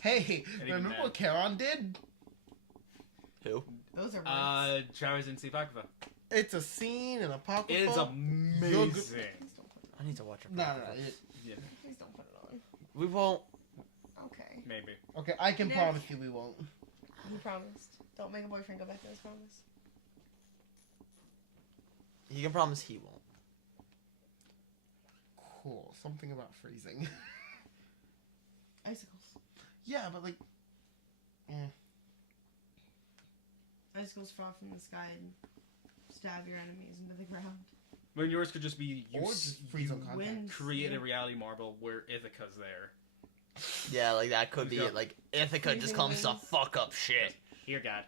Hey, even remember that. what Charon did? Who? Those are words. Travis didn't see Apocrypha. It's a scene in Apocrypha. It is amazing. Please don't put it I need to watch it. No. Yeah, on. Please don't put it on. We won't. Okay. maybe. Okay, I can Nick. promise you we won't. You promised. Don't make a boyfriend go back to his promise. You can promise he won't. Cool. Something about freezing. Icicles. Yeah, but like. Icicles fall from the sky and stab your enemies into the ground. When yours could just be you, Or just freeze on contact. Wind. create a reality marble where Ithaca's there. Yeah, like that could be Yeah. it. Like Ithaca just Freezing comes to wings. fuck up shit. Here, God.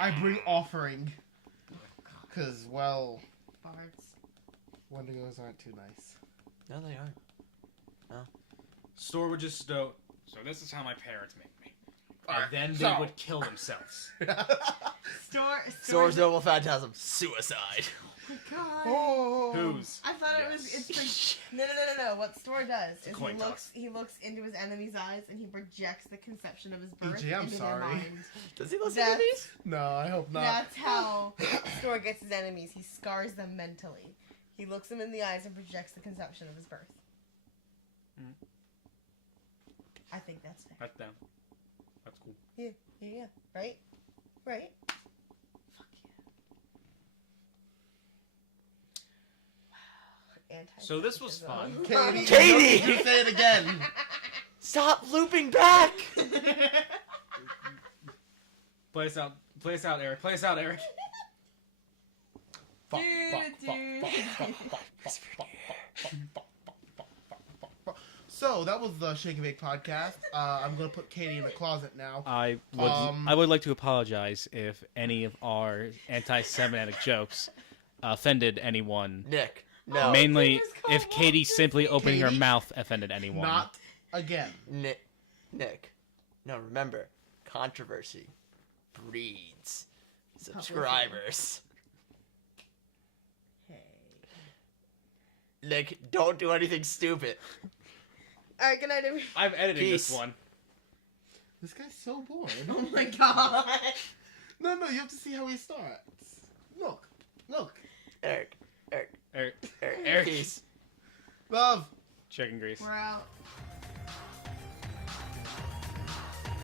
I bring offering. Because, well, Bards. Wendigos aren't too nice. No, they aren't. Store would just so this is how my parents made me. And Alright, then they so- would kill themselves. Sour's Noble Phantasm. Suicide. Oh my god. Oh. Whose? I thought it was. It's the, no. What Store does is Coin toss. he looks into his enemy's eyes and he projects the conception of his birth EJ, I'm into sorry. their mind. Does he listen to That's- these? No, I hope not. That's how Store gets his enemies. He scars them mentally. He looks them in the eyes and projects the conception of his birth. Mhm. I think that's fair. That's down. That's cool. Yeah. Right? Right? Fuck yeah. Wow. So this was fun. Katie! Katie! You say it again! Stop looping back. Play us out, Eric. Play us out, Eric. So that was the Shake and Bake podcast. I'm gonna put Katie in the closet now. I would like to apologize if any of our anti-Semitic jokes offended anyone. Nick, no. Mainly, Fingers called if Katie Walter. simply opening her Katie? mouth offended anyone. Not again. Nick. No, remember, controversy breeds subscribers. Hey. Nick, don't do anything stupid. All right, good night, everyone. I'm editing Peace. this one. This guy's so bored. Oh my god. No, you have to see how he starts. Look. Eric. Eric, Eric. Eric. Peace. Love. chicken grease. We're out.